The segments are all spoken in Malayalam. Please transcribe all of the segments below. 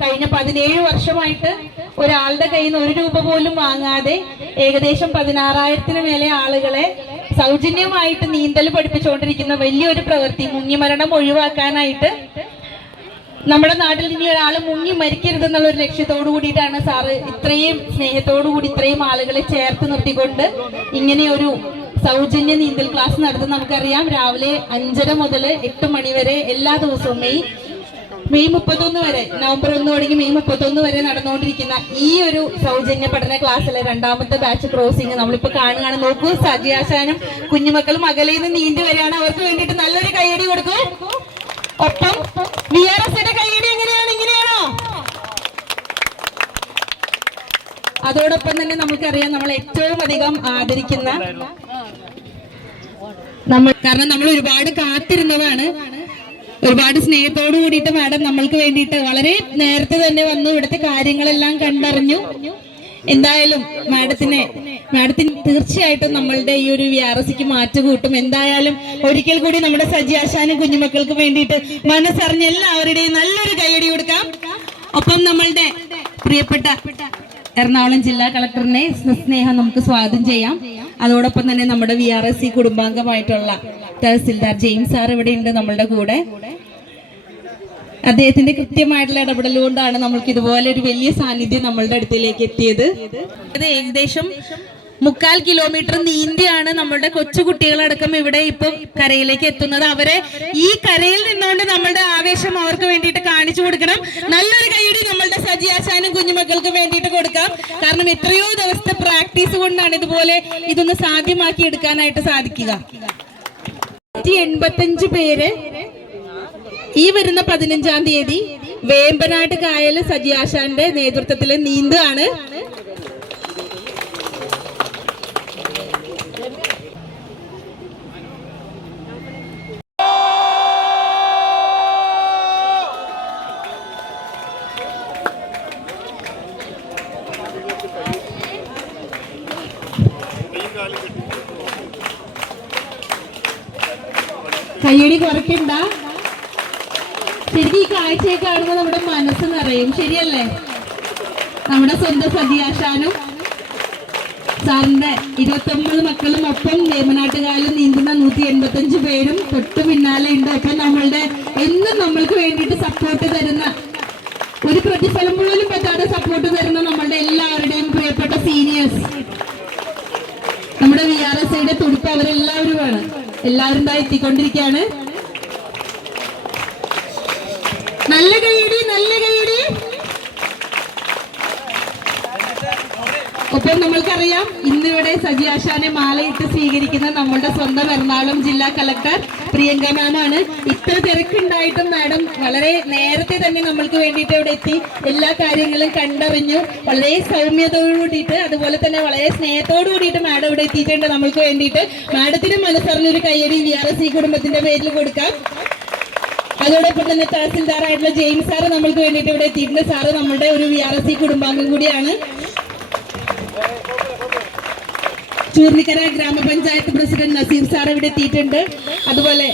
കഴിഞ്ഞ 17 വർഷമായിട്ട് ഒരാളുടെ കയ്യിൽ നിന്ന് 1 രൂപ പോലും വാങ്ങാതെ ഏകദേശം 16,000-ന് മേലെ ആളുകളെ സൗജന്യമായിട്ട് നീന്തൽ പഠിപ്പിച്ചുകൊണ്ടിരിക്കുന്ന വലിയൊരു പ്രവൃത്തി, മുങ്ങിമരണം ഒഴിവാക്കാനായിട്ട് നമ്മുടെ നാട്ടിൽ ഇനി ഒരാൾ മുങ്ങി മരിക്കരുതെന്നുള്ള ഒരു ലക്ഷ്യത്തോടു കൂടിയിട്ടാണ് സാറ് ഇത്രയും സ്നേഹത്തോടു കൂടി ഇത്രയും ആളുകളെ ചേർത്ത് നിർത്തിക്കൊണ്ട് ഇങ്ങനെയൊരു സൗജന്യ നീന്തൽ ക്ലാസ് നടത്തുന്നത്. നമുക്കറിയാം, രാവിലെ 5:30 മുതൽ 8 മണി വരെ എല്ലാ ദിവസവും മെയ് 31 വരെ, നവംബർ 1 തുടങ്ങി മെയ് 31 വരെ നടന്നുകൊണ്ടിരിക്കുന്ന ഈ ഒരു സൗജന്യ പഠന ക്ലാസ്സിലെ 2ാമത്തെ ബാച്ച് ക്രോസിംഗ് നമ്മളിപ്പോ കാണുകയാണ്. നോക്കൂ, സജിയാശാനും കുഞ്ഞുമക്കളും അകലയിൽ നിന്ന് നീന്തി വരികയാണ്. അവർക്ക് വേണ്ടിയിട്ട് നല്ലൊരു കൈയടി കൊടുക്കൂ. ഒപ്പം VRSയുടെ കൈയടി എങ്ങനെയാണ്? ഇങ്ങനെയാണോ? അതോടൊപ്പം തന്നെ നമുക്കറിയാം, നമ്മൾ ഏറ്റവും അധികം ആദരിക്കുന്ന കാരണം നമ്മൾ ഒരുപാട് കാത്തിരുന്നതാണ്. ഒരുപാട് സ്നേഹത്തോടു കൂടിയിട്ട് മാഡം നമ്മൾക്ക് വേണ്ടിയിട്ട് വളരെ നേരത്തെ തന്നെ വന്നു ഇവിടുത്തെ കാര്യങ്ങളെല്ലാം കണ്ടറിഞ്ഞു. എന്തായാലും മാഡത്തിന് തീർച്ചയായിട്ടും നമ്മളുടെ ഈ ഒരു VRSക്ക് മാറ്റുകൂട്ടും. എന്തായാലും ഒരിക്കൽ കൂടി നമ്മുടെ സജിയാശാനും കുഞ്ഞുമക്കൾക്ക് വേണ്ടിയിട്ട് മനസ്സറിഞ്ഞ എല്ലാവരുടെയും നല്ലൊരു കൈയടി കൊടുക്കാം. ഒപ്പം നമ്മളുടെ പ്രിയപ്പെട്ട എറണാകുളം ജില്ലാ കളക്ടറിനെ സ്നേഹം നമുക്ക് സ്വാഗതം ചെയ്യാം. അതോടൊപ്പം തന്നെ നമ്മുടെ VRS കുടുംബാംഗമായിട്ടുള്ള തഹസിൽദാർ ജെയിംസ് സാർ ഇവിടെ ഉണ്ട് നമ്മളുടെ കൂടെ. അദ്ദേഹത്തിന്റെ കൃത്യമായിട്ടുള്ള ഇടപെടൽ കൊണ്ടാണ് നമ്മൾക്ക് ഇതുപോലെ ഒരു വലിയ സാന്നിധ്യം നമ്മളുടെ അടുത്തേക്ക് എത്തിയത്. ഇത് ഏകദേശം 3/4 കിലോമീറ്റർ നീന്തിയാണ് നമ്മളുടെ കൊച്ചുകുട്ടികളടക്കം ഇവിടെ ഇപ്പം കരയിലേക്ക് എത്തുന്നത്. അവരെ ഈ കരയിൽ നിന്നുകൊണ്ട് നമ്മളുടെ ആവേശം അവർക്ക് വേണ്ടിയിട്ട് കാണിച്ചു കൊടുക്കണം. നല്ലൊരു കൈയടി നമ്മളുടെ സജിയാശാനും കുഞ്ഞുമക്കൾക്ക് വേണ്ടിയിട്ട് കൊടുക്കാം. കാരണം എത്രയോ ദിവസത്തെ പ്രാക്ടീസ് കൊണ്ടാണ് ഇതുപോലെ ഇതൊന്ന് സാധ്യമാക്കി എടുക്കാനായിട്ട് സാധിക്കുക. 185 പേര് ഈ വരുന്ന 15-ാം തീയതി വേമ്പനാട് കായൽ സജിയാശാന്റെ നേതൃത്വത്തിൽ നീന്തുകയാണ്. കയ്യടി കുറയ്ക്കണ്ട. ശരിക്കും ഈ കാഴ്ചയെ കാണുമ്പോൾ നമ്മുടെ മനസ്സ് നിറയും. ശരിയല്ലേ? നമ്മുടെ സ്വന്തം സജിയാശാനും സാറിന്റെ 29 മക്കളും ഒപ്പം വേമ്പനാട്ടുകായലിൽ നീന്തുന്ന 185 പേരും തൊട്ട് പിന്നാലെ ഉണ്ട്. ഒപ്പം നമ്മളുടെ എന്നും നമ്മൾക്ക് വേണ്ടിയിട്ട് സപ്പോർട്ട് തരുന്ന, ഒരു പ്രതിഫലം പോലും പറ്റാതെ സപ്പോർട്ട് തരുന്ന നമ്മളുടെ എല്ലാവരുടെയും പ്രിയപ്പെട്ട സീനിയേഴ്സ്, നമ്മുടെ VRSയുടെ തുടിപ്പ് അവരെല്ലാവരുമാണ്. എല്ലാവരും ഇതാ എത്തിക്കൊണ്ടിരിക്കുകയാണ്. നല്ല കൈയടി, നല്ല കൈയടി. ഒപ്പം നമ്മൾക്കറിയാം, ഇന്നിവിടെ സജിയാശാനെ മാലയിട്ട് സ്വീകരിക്കുന്ന നമ്മളുടെ സ്വന്തം എറണാകുളം ജില്ലാ കളക്ടർ പ്രിയങ്ക മാമാണ്. ഇത്ര തിരക്കുണ്ടായിട്ടും മാഡം വളരെ നേരത്തെ തന്നെ നമ്മൾക്ക് വേണ്ടിയിട്ട് ഇവിടെ എത്തി എല്ലാ കാര്യങ്ങളും കണ്ടറിഞ്ഞു. വളരെ സൗമ്യതയോട് കൂടിയിട്ട്, അതുപോലെ തന്നെ വളരെ സ്നേഹത്തോടു കൂടിയിട്ട് മാഡം ഇവിടെ എത്തിയിട്ടുണ്ട് നമ്മൾക്ക് വേണ്ടിയിട്ട്. മാഡത്തിന് മനസ്സറിഞ്ഞൊരു കയ്യടി VRS കുടുംബത്തിന്റെ പേരിൽ കൊടുക്കാം. അതോടൊപ്പം തന്നെ തഹസിൽദാറായിട്ടുള്ള ജെയിംസ് സാറ് നമ്മൾക്ക് വേണ്ടിയിട്ട് ഇവിടെ എത്തിയിട്ടുണ്ട്. സാറ് നമ്മുടെ ഒരു VRS കുടുംബാംഗം കൂടിയാണ്. ചൂർണിക്കര ഗ്രാമപഞ്ചായത്ത് പ്രസിഡന്റ് നസീർ സാർ ഇവിടെ എത്തിയിട്ടുണ്ട്. അതുപോലെ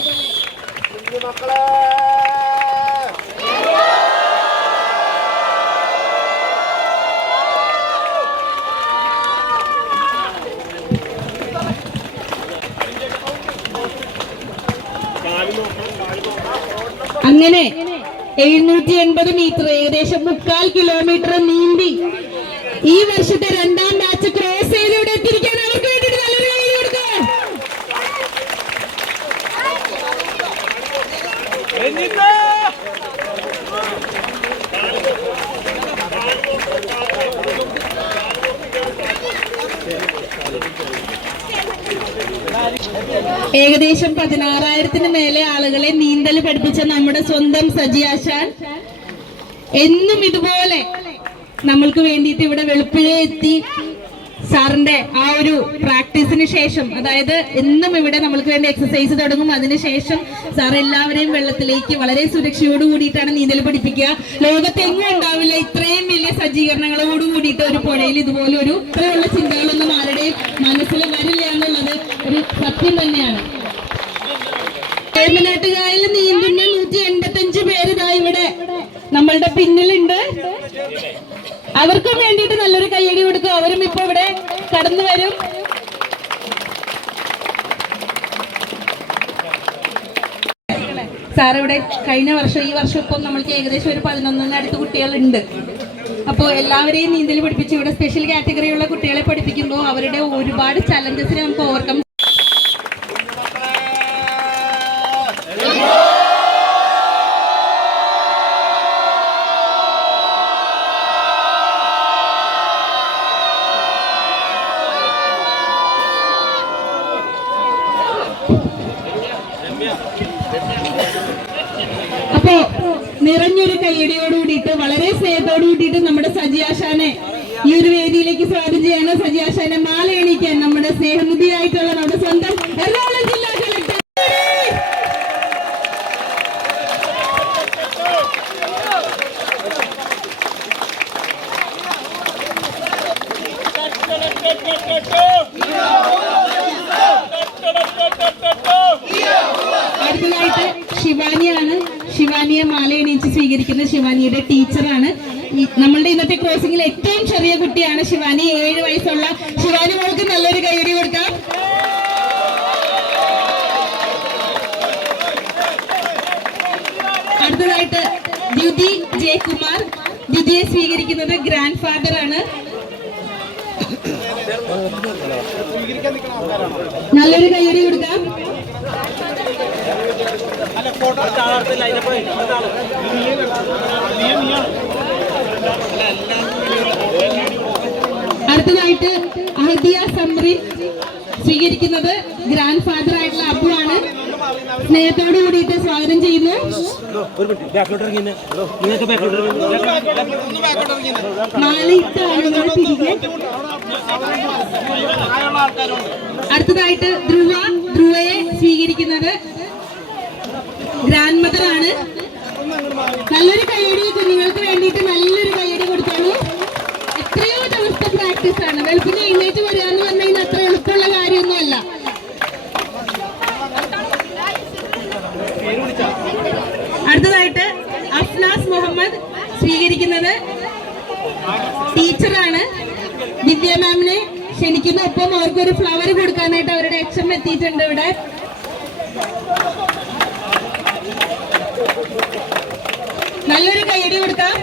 അങ്ങനെ 780 മീറ്റർ, ഏകദേശം 3/4 കിലോമീറ്റർ നീന്തി ഈ വർഷത്തെ 2ാം ബാച്ച് ക്രോസ് ചെയ്തിവിടെ എത്തിയിരിക്കാൻ അവർക്ക് വേണ്ടിയിട്ട് നല്ലൊരു കൈ കൊടുക്കുക. ഏകദേശം 16,000-ന് മേലെ ആളുകളെ നീന്തൽ പഠിപ്പിച്ച നമ്മുടെ സ്വന്തം സജിയാശാൻ എന്നും ഇതുപോലെ നമ്മൾക്ക് വേണ്ടിയിട്ട് ഇവിടെ വെളുപ്പിഴേ എത്തി സാറിന്റെ ആ ഒരു പ്രാക്ടീസിന് ശേഷം, അതായത് എന്നും ഇവിടെ നമ്മൾക്ക് വേണ്ടി എക്സസൈസ് തുടങ്ങും. അതിനുശേഷം സാർ എല്ലാവരെയും വെള്ളത്തിലേക്ക് വളരെ സുരക്ഷയോട് കൂടിയിട്ടാണ് നീന്തൽ പഠിപ്പിക്കുക. ലോകത്തെങ്ങും ഉണ്ടാവില്ല ഇത്രയും വലിയ സജ്ജീകരണങ്ങളോട് കൂടിയിട്ട് ഒരു പുഴയിൽ ഇതുപോലെ ഒരു ഇത്രയുള്ള ചിന്തകളൊന്നും ആരുടെയും മനസ്സിൽ വരില്ല എന്നുള്ളത് ഒരു സത്യം തന്നെയാണ്. വേമ്പനാട്ടുകായലിൽ നീന്തുന്ന 185 പേര് ഇതാ ഇവിടെ നമ്മൾ നമ്മളുടെ പിന്നിലുണ്ട്. അവർക്കും വേണ്ടിയിട്ട് നല്ലൊരു കയ്യടി കൊടുക്കും. അവരും ഇപ്പൊ ഇവിടെ കടന്നു വരും. സാർ ഇവിടെ കഴിഞ്ഞ വർഷം ഈ വർഷം ഇപ്പം നമ്മൾക്ക് ഏകദേശം ഒരു 11 അടുത്ത് കുട്ടികളുണ്ട്. അപ്പോൾ എല്ലാവരെയും നീന്തൽ പഠിപ്പിച്ച് ഇവിടെ സ്പെഷ്യൽ കാറ്റഗറിയുള്ള കുട്ടികളെ പഠിപ്പിക്കുമ്പോൾ അവരുടെ ഒരുപാട് ചലഞ്ചസിനെ നമുക്ക് ഓവർകം അപ്പോ നിറഞ്ഞൊരു കയ്യടിയോട് കൂടിയിട്ട് വളരെ സ്നേഹത്തോട് കൂടിയിട്ട് നമ്മുടെ സജിയാശാനെ ഈ ഒരു വേദിയിലേക്ക് സ്വാഗതം ചെയ്യണം. സജിയാശാനെ മാല എണീക്കാൻ നമ്മുടെ സ്നേഹനിധിയായിട്ടുള്ള നമ്മുടെ സ്വന്തം എറണാകുളം ജില്ലാ കളക്ടർ അടുത്തതായിട്ട് ശിവാനിയാണ്. ശിവാനിയെ മാല എണീച്ച് സ്വീകരിക്കുന്ന ശിവാനിയുടെ ടീച്ചറാണ്. നമ്മളുടെ ഇന്നത്തെ ക്രോസിംഗിൽ ഏറ്റവും ചെറിയ കുട്ടിയാണ് ശിവാനി. 7 വയസ്സുള്ള ശിവാനി മോൾക്ക് നല്ലൊരു കൈയടി കൊടുക്കാം. അടുത്തതായിട്ട് ദ്യുതി ജയകുമാർ. ദ്യുതിയെ സ്വീകരിക്കുന്നത് ഗ്രാൻഡ് ഫാദർ ആണ്. നല്ലൊരു കൈയടി കൊടുക്കാം. അടുത്തതായിട്ട് അഹദിയ സമറിൻ സ്വീകരിക്കുന്നത് ഗ്രാൻഡ് ഫാദർ ആയിട്ടുള്ള അബു ആണ്. സ്നേഹത്തോടു കൂടിയിട്ട് സ്വാഗതം ചെയ്യുന്നു. അടുത്തതായിട്ട് ധ്രുവയെ സ്വീകരിക്കുന്നത് ഗ്രാൻഡ് മദർ ആണ്. നല്ലൊരു കയ്യടി കുഞ്ഞുങ്ങൾക്ക് വേണ്ടിയിട്ട് നല്ലൊരു കയ്യടി കൊടുത്തോളൂ. എത്രയോ ദിവസത്തെ പ്രാക്ടീസ് ആണ്. വെളുപ്പിന് എഴുന്നേറ്റ് വരിക എന്ന് പറഞ്ഞു കഴിഞ്ഞാൽ അത്ര എളുപ്പമുള്ള കാര്യമൊന്നുമല്ല. അടുത്തതായിട്ട് അഫ്നാസ് മുഹമ്മദ് സ്വീകരിക്കുന്നത് ടീച്ചറാണ്. ദിവ്യ മാമിനെ ക്ഷണിക്കുന്നു. ഒപ്പം അവർക്കൊരു ഫ്ലവർ കൊടുക്കാനായിട്ട് അവരുടെ HM എത്തിയിട്ടുണ്ട് ഇവിടെ. നല്ലൊരു കൈയടി കൊടുക്കാം.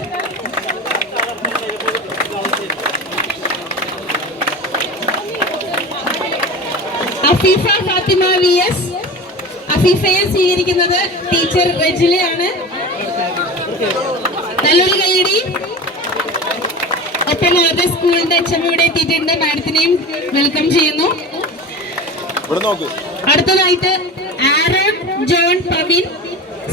അഫീഫ ഫാത്തിമ VS. അഫീഫയെ സ്വീകരിക്കുന്നത് ടീച്ചർ റെജിലയാണ്. നല്ലൊരു കൈയടി. ഒപ്പം അവരുടെ സ്കൂളിന്റെ HM ഇവിടെ എത്തിയിട്ടുണ്ട്. മാഡത്തിനെയും വെൽക്കം ചെയ്യുന്നു. അടുത്തതായിട്ട് ആരോൺ ജോൺ പ്രവീൺ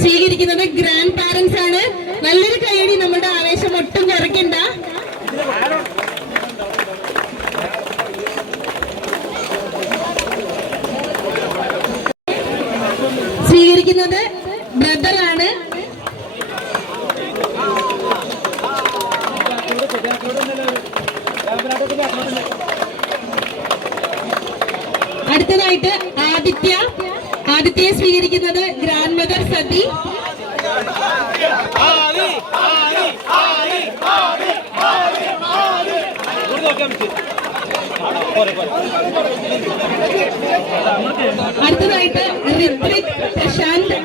സ്വീകരിക്കുന്നത് ഗ്രാൻഡ് പാരന്റ്സ് ആണ്. നല്ലൊരു കൈയടി. നമ്മുടെ ആവേശം ഒട്ടും കുറയ്ക്കണ്ട. സ്വീകരിക്കുന്നത് ബ്രദറാണ്. അടുത്തതായിട്ട് ആദിത്യയെ സ്വീകരിക്കുന്നത് ഗ്രാൻഡ് മദർ സതി. അടുത്തതായിട്ട് ഋത്വിക് പ്രശാന്ത്.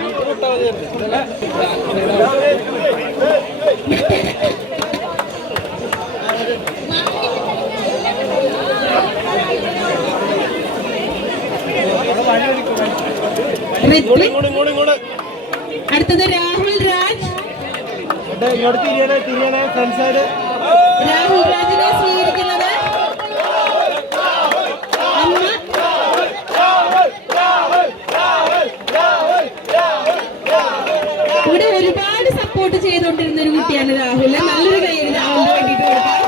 അടുത്തത് രാഹുൽ രാജ്. രാഹുൽ രാജിനെ സ്വീകരിക്കുന്നത് അമ്മ. ഇവിടെ ഒരുപാട് സപ്പോർട്ട് ചെയ്തുകൊണ്ടിരുന്ന ഒരു കുട്ടിയാണ് രാഹുൽ. നല്ലൊരു കൈയ്യടി രാഹുലിന് വേണ്ടിയിട്ട് കൊടുക്കാം.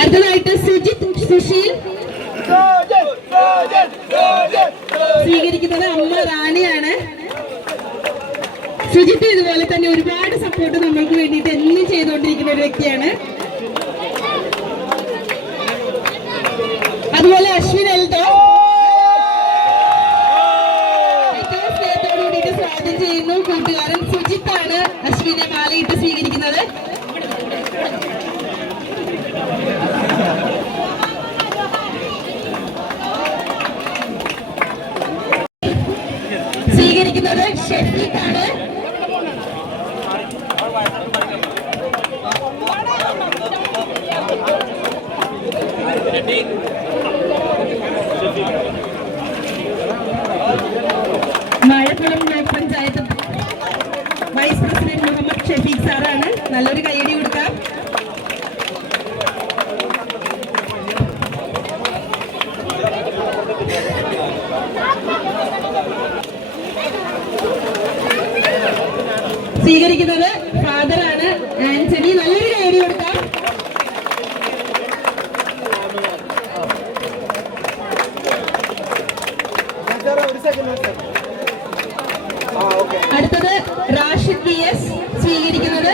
അടുത്തതായിട്ട് സുശീൽ സ്വീകരിക്കുന്നത് അമ്മ റാണിയാണ്. സുജിത്ത് ഇതുപോലെ തന്നെ ഒരുപാട് സപ്പോർട്ട് നമ്മൾക്ക് വേണ്ടിയിട്ട് എന്നും ചെയ്തുകൊണ്ടിരിക്കുന്ന ഒരു വ്യക്തിയാണ്. അതുപോലെ അശ്വിൻ എൽദോ സ്വീകരിക്കുന്നത് ഷെഫീഖാണ്. Mazhakkulam block panchayat vice president Muhammad Shefeeq സാറാണ്. നല്ലൊരു കൈയടി കൊടുക്കാം. സ്വീകരിക്കുന്നത് ഫാദറാണ് ആന്റണി. നല്ലൊരു കൈയടി കൊടുക്കാം. അടുത്തത് റാഷിദ് ബി എസ്. സ്വീകരിക്കുന്നത്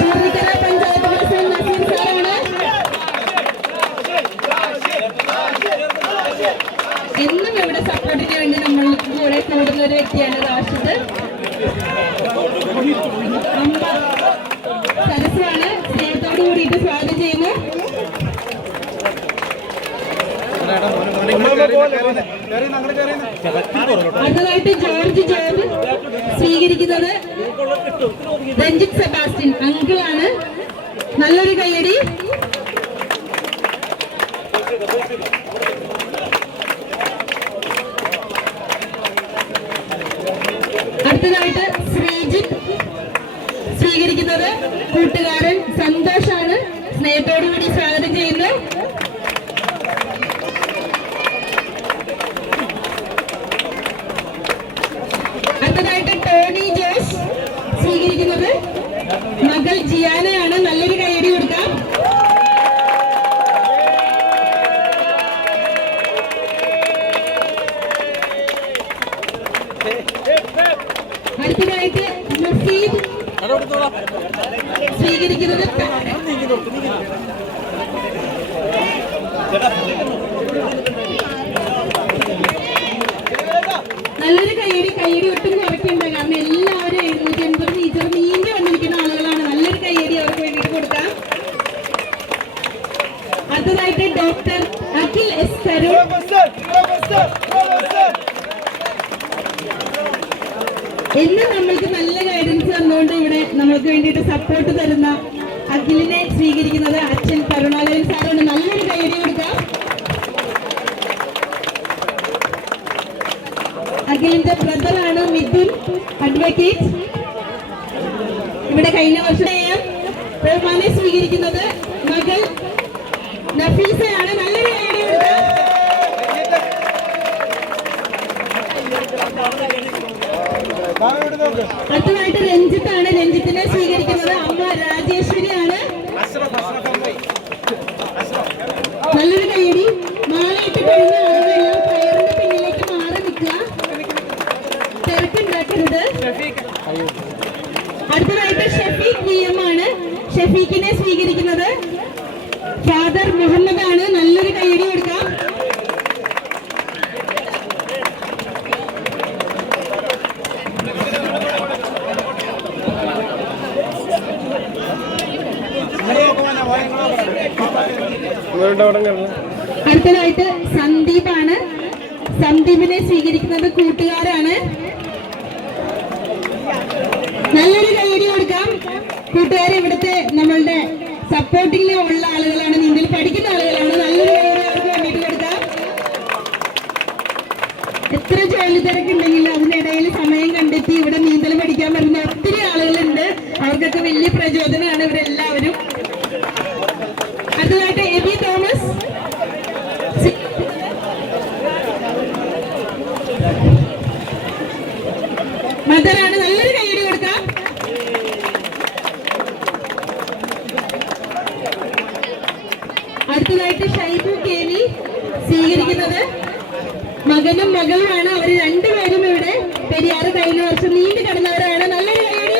ചൂർണിക്കര പഞ്ചായത്ത് പ്രസിഡന്റ് നസീർ സാറാണ്. എന്നും ഇവിടെ സപ്പോർട്ടിന് വേണ്ടി നമ്മൾ കൂടെ കൂടുന്ന ഒരു വ്യക്തിയാണ് റാഷിദ്. അമ്മ സരസ്വാണ്. സ്നേഹത്തോട് കൂടിയിട്ട് സ്വാഗതം ചെയ്യുന്നു. അടുത്തതായിട്ട് ജോർജ് ജോബ്. സ്വീകരിക്കുന്നത് രഞ്ജിത്ത് സെബാസ്റ്റ്യൻ അങ്കിളാണ്. നല്ലൊരു കയ്യടി. അടുത്തതായിട്ട് ശ്രീജിത്ത്. സ്വീകരിക്കുന്നത് കൂട്ടുകാരൻ സന്തോഷാണ്. സ്നേഹത്തോടുകൂടി സ്വാഗതം ചെയ്യുന്നു. അടുത്തതായിട്ട് ടോണി ജോസ്. സ്വീകരിക്കുന്നത് മകൾ ജിയാനയാണ്. നല്ലൊരു കൈയടി കൊടുക്കാം. അടുത്തതായിട്ട് മുഫീദ്. സ്വീകരിക്കുന്നത് നല്ലൊരു കയ്യടി ഒട്ടും കുറയ്ക്കണ്ട. കാരണം എല്ലാവരും 780 മീറ്റർ നീങ്ങി വന്നിരിക്കുന്ന ആളുകളാണ്. നല്ലൊരു കയ്യടി അവർക്ക് വേണ്ടിയിട്ട് കൊടുക്കാം. അടുത്തതായിട്ട് ഡോക്ടർ അഖിൽ എസ് കരു. എന്നും നമ്മൾക്ക് നല്ല ഗൈഡൻസ് തന്നുകൊണ്ട് ഇവിടെ നമ്മൾക്ക് വേണ്ടിയിട്ട് സപ്പോർട്ട് തരുന്ന അഖിലിനെ സ്വീകരിക്കുന്നത് അച്ഛൻ കരുണാലയൻ സാറാണ്. നല്ലൊരു കയ്യടി കൊടുക്കാം. അഖിലിന്റെ ബ്രദറാണ് മിഥുൻ അഡ്വക്കേറ്റ്. ഇവിടെ കഴിഞ്ഞ വർഷം ബഹുമാനെ സ്വീകരിക്കുന്നത് മകൾ നഫീസയാണ്. നല്ലൊരു കയ്യടി കൊടുക്കാം. അടുത്തതായിട്ട് രഞ്ജിത്താണ്. രഞ്ജിത്തിനെ സ്വീകരിക്കുന്നത് അമ്മ രാജേശ്വരിയാണ്. നല്ലൊരു കയ്യടി. മാലയിട്ട് കഴിഞ്ഞ ആളുകളെല്ലാം പ്രയറിന്റെ പിന്നിലേക്ക് മാറി നിൽക്കുക. തിരക്കുണ്ടാക്കരുത്. അടുത്തതായിട്ട് ഷെഫീഖ് വി എം ആണ്. ഷെഫീഖിനെ സ്വീകരിക്കുന്നത് ഫാദർ മുഹമ്മദ് ആണ്. നല്ലൊരു കയ്യടി കൊടുക്കാം. അടുത്തതായിട്ട് സന്ദീപാണ്. സന്ദീപിനെ സ്വീകരിക്കുന്നത് കൂട്ടുകാരാണ്. നല്ലൊരു കയ്യടി കൊടുക്കാം. കൂട്ടുകാരെ ഇവിടുത്തെ നമ്മളുടെ സപ്പോർട്ടിംഗ് ഉള്ള ആളുകളാണ്. നീന്തൽ പഠിക്കുന്ന ആളുകളാണ്. നല്ലൊരു കയ്യടി അവർക്ക് വേണ്ടിയിട്ട് കൊടുക്കാം. എത്ര ജോലി തിരക്കുണ്ടെങ്കിലും അതിനിടയിൽ സമയം കണ്ടെത്തി ഇവിടെ നീന്തൽ പഠിക്കാൻ വരുന്ന ഒത്തിരി ആളുകളുണ്ട്. അവർക്കൊക്കെ വലിയ പ്രചോദനമാണ് ഇവരെല്ലാവരും. അടുത്തതായിട്ട് എബി തോമസ്. മദറാണ്. നല്ലൊരു കയ്യടി കൊടുക്കാം. അടുത്തതായിട്ട് ഷൈബു കേവി. സ്വീകരിക്കുന്നത് മകനും മകളുമാണ്. അവർ രണ്ടുപേരും ഇവിടെ പെരിയാറ് കഴിഞ്ഞ വർഷം നീണ്ടു കിടന്നവരാണ്. നല്ലൊരു കയ്യടി.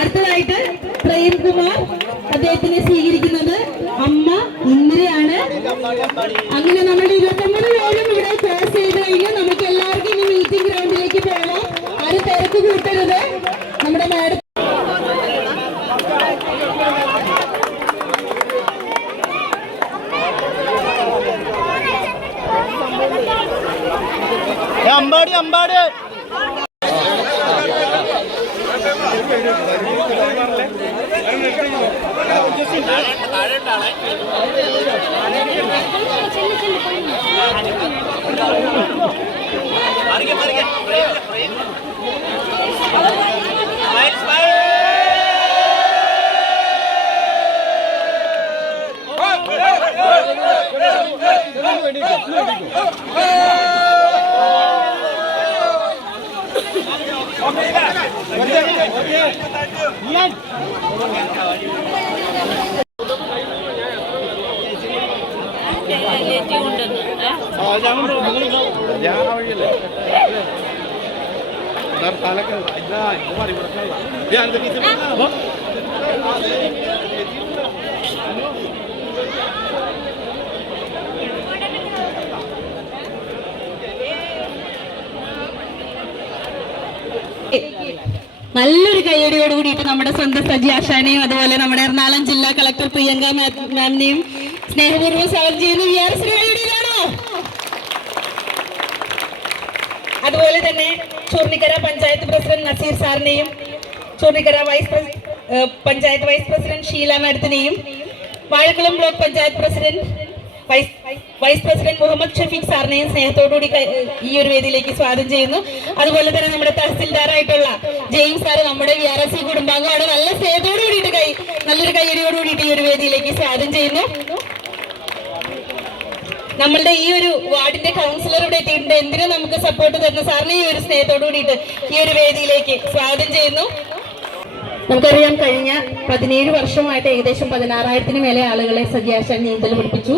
അടുത്തതായിട്ട് പ്രേംകുമാർ. അദ്ദേഹത്തിനെ സ്വീകരിക്കുന്നത് അമ്മ ഇന്ദിരയാണ്. അങ്ങനെ നമ്മുടെ 29 പേരും ഇവിടെ ക്രോസ് ചെയ്ത് കഴിഞ്ഞാൽ നമുക്ക് എല്ലാവർക്കും ഇനി മീറ്റിംഗ് ഗ്രൗണ്ടിലേക്ക് പോകാം. ആരും തിരക്ക് കൂട്ടരുത്. നമ്മുടെ മാഡം നല്ലൊരു കയ്യടിയോട് കൂടിയിട്ട് നമ്മുടെ സ്വന്തം സജി ആശാനെയും അതുപോലെ നമ്മുടെ എറണാകുളം ജില്ലാ കളക്ടർ പ്രിയങ്ക മാമിനെയും സ്നേഹപൂർവ്വം സ്വാഗതം ചെയ്യുന്നു. കയ്യടിയിലാണോ? അതുപോലെ തന്നെ ചൂർണിക്കര പഞ്ചായത്ത് പ്രസിഡന്റ് നസീർ സാറിനെയും ചൂർണിക്കര പഞ്ചായത്ത് വൈസ് പ്രസിഡന്റ് ഷീല മാഡത്തിനെയും Vazhakkulam block panchayat president vice president Muhammad Shafeeq സാറിനെയും സ്നേഹത്തോടുകൂടി ഈ ഒരു വേദിയിലേക്ക് സ്വാഗതം ചെയ്യുന്നു. അതുപോലെ തന്നെ നമ്മുടെ തഹസിൽദാറായിട്ടുള്ള ജെയിംസ് സാറ് നമ്മുടെ VRC കുടുംബാംഗമാണ്. നല്ല സ്നേഹത്തോടു കൂടിയിട്ട് നല്ലൊരു കയ്യടിയോട് കൂടിയിട്ട് ഈ ഒരു വേദിയിലേക്ക് സ്വാഗതം ചെയ്യുന്നു. നമ്മളുടെ ഈ ഒരു വാർഡിന്റെ കൗൺസിലർ ഇവിടെ എത്തിയിട്ടുണ്ട്. എന്തിനും നമുക്ക് സപ്പോർട്ട് തരുന്ന സാറിനെ ഈ ഒരു സ്നേഹത്തോടു കൂടിയിട്ട് ഈ ഒരു വേദിയിലേക്ക് സ്വാഗതം ചെയ്യുന്നു. നമുക്കറിയാം, കഴിഞ്ഞ 17 വർഷമായിട്ട് ഏകദേശം 16,000-ന് മേലെ ആളുകളെ സജി ആശാൻ നീന്തൽ പഠിപ്പിച്ചു.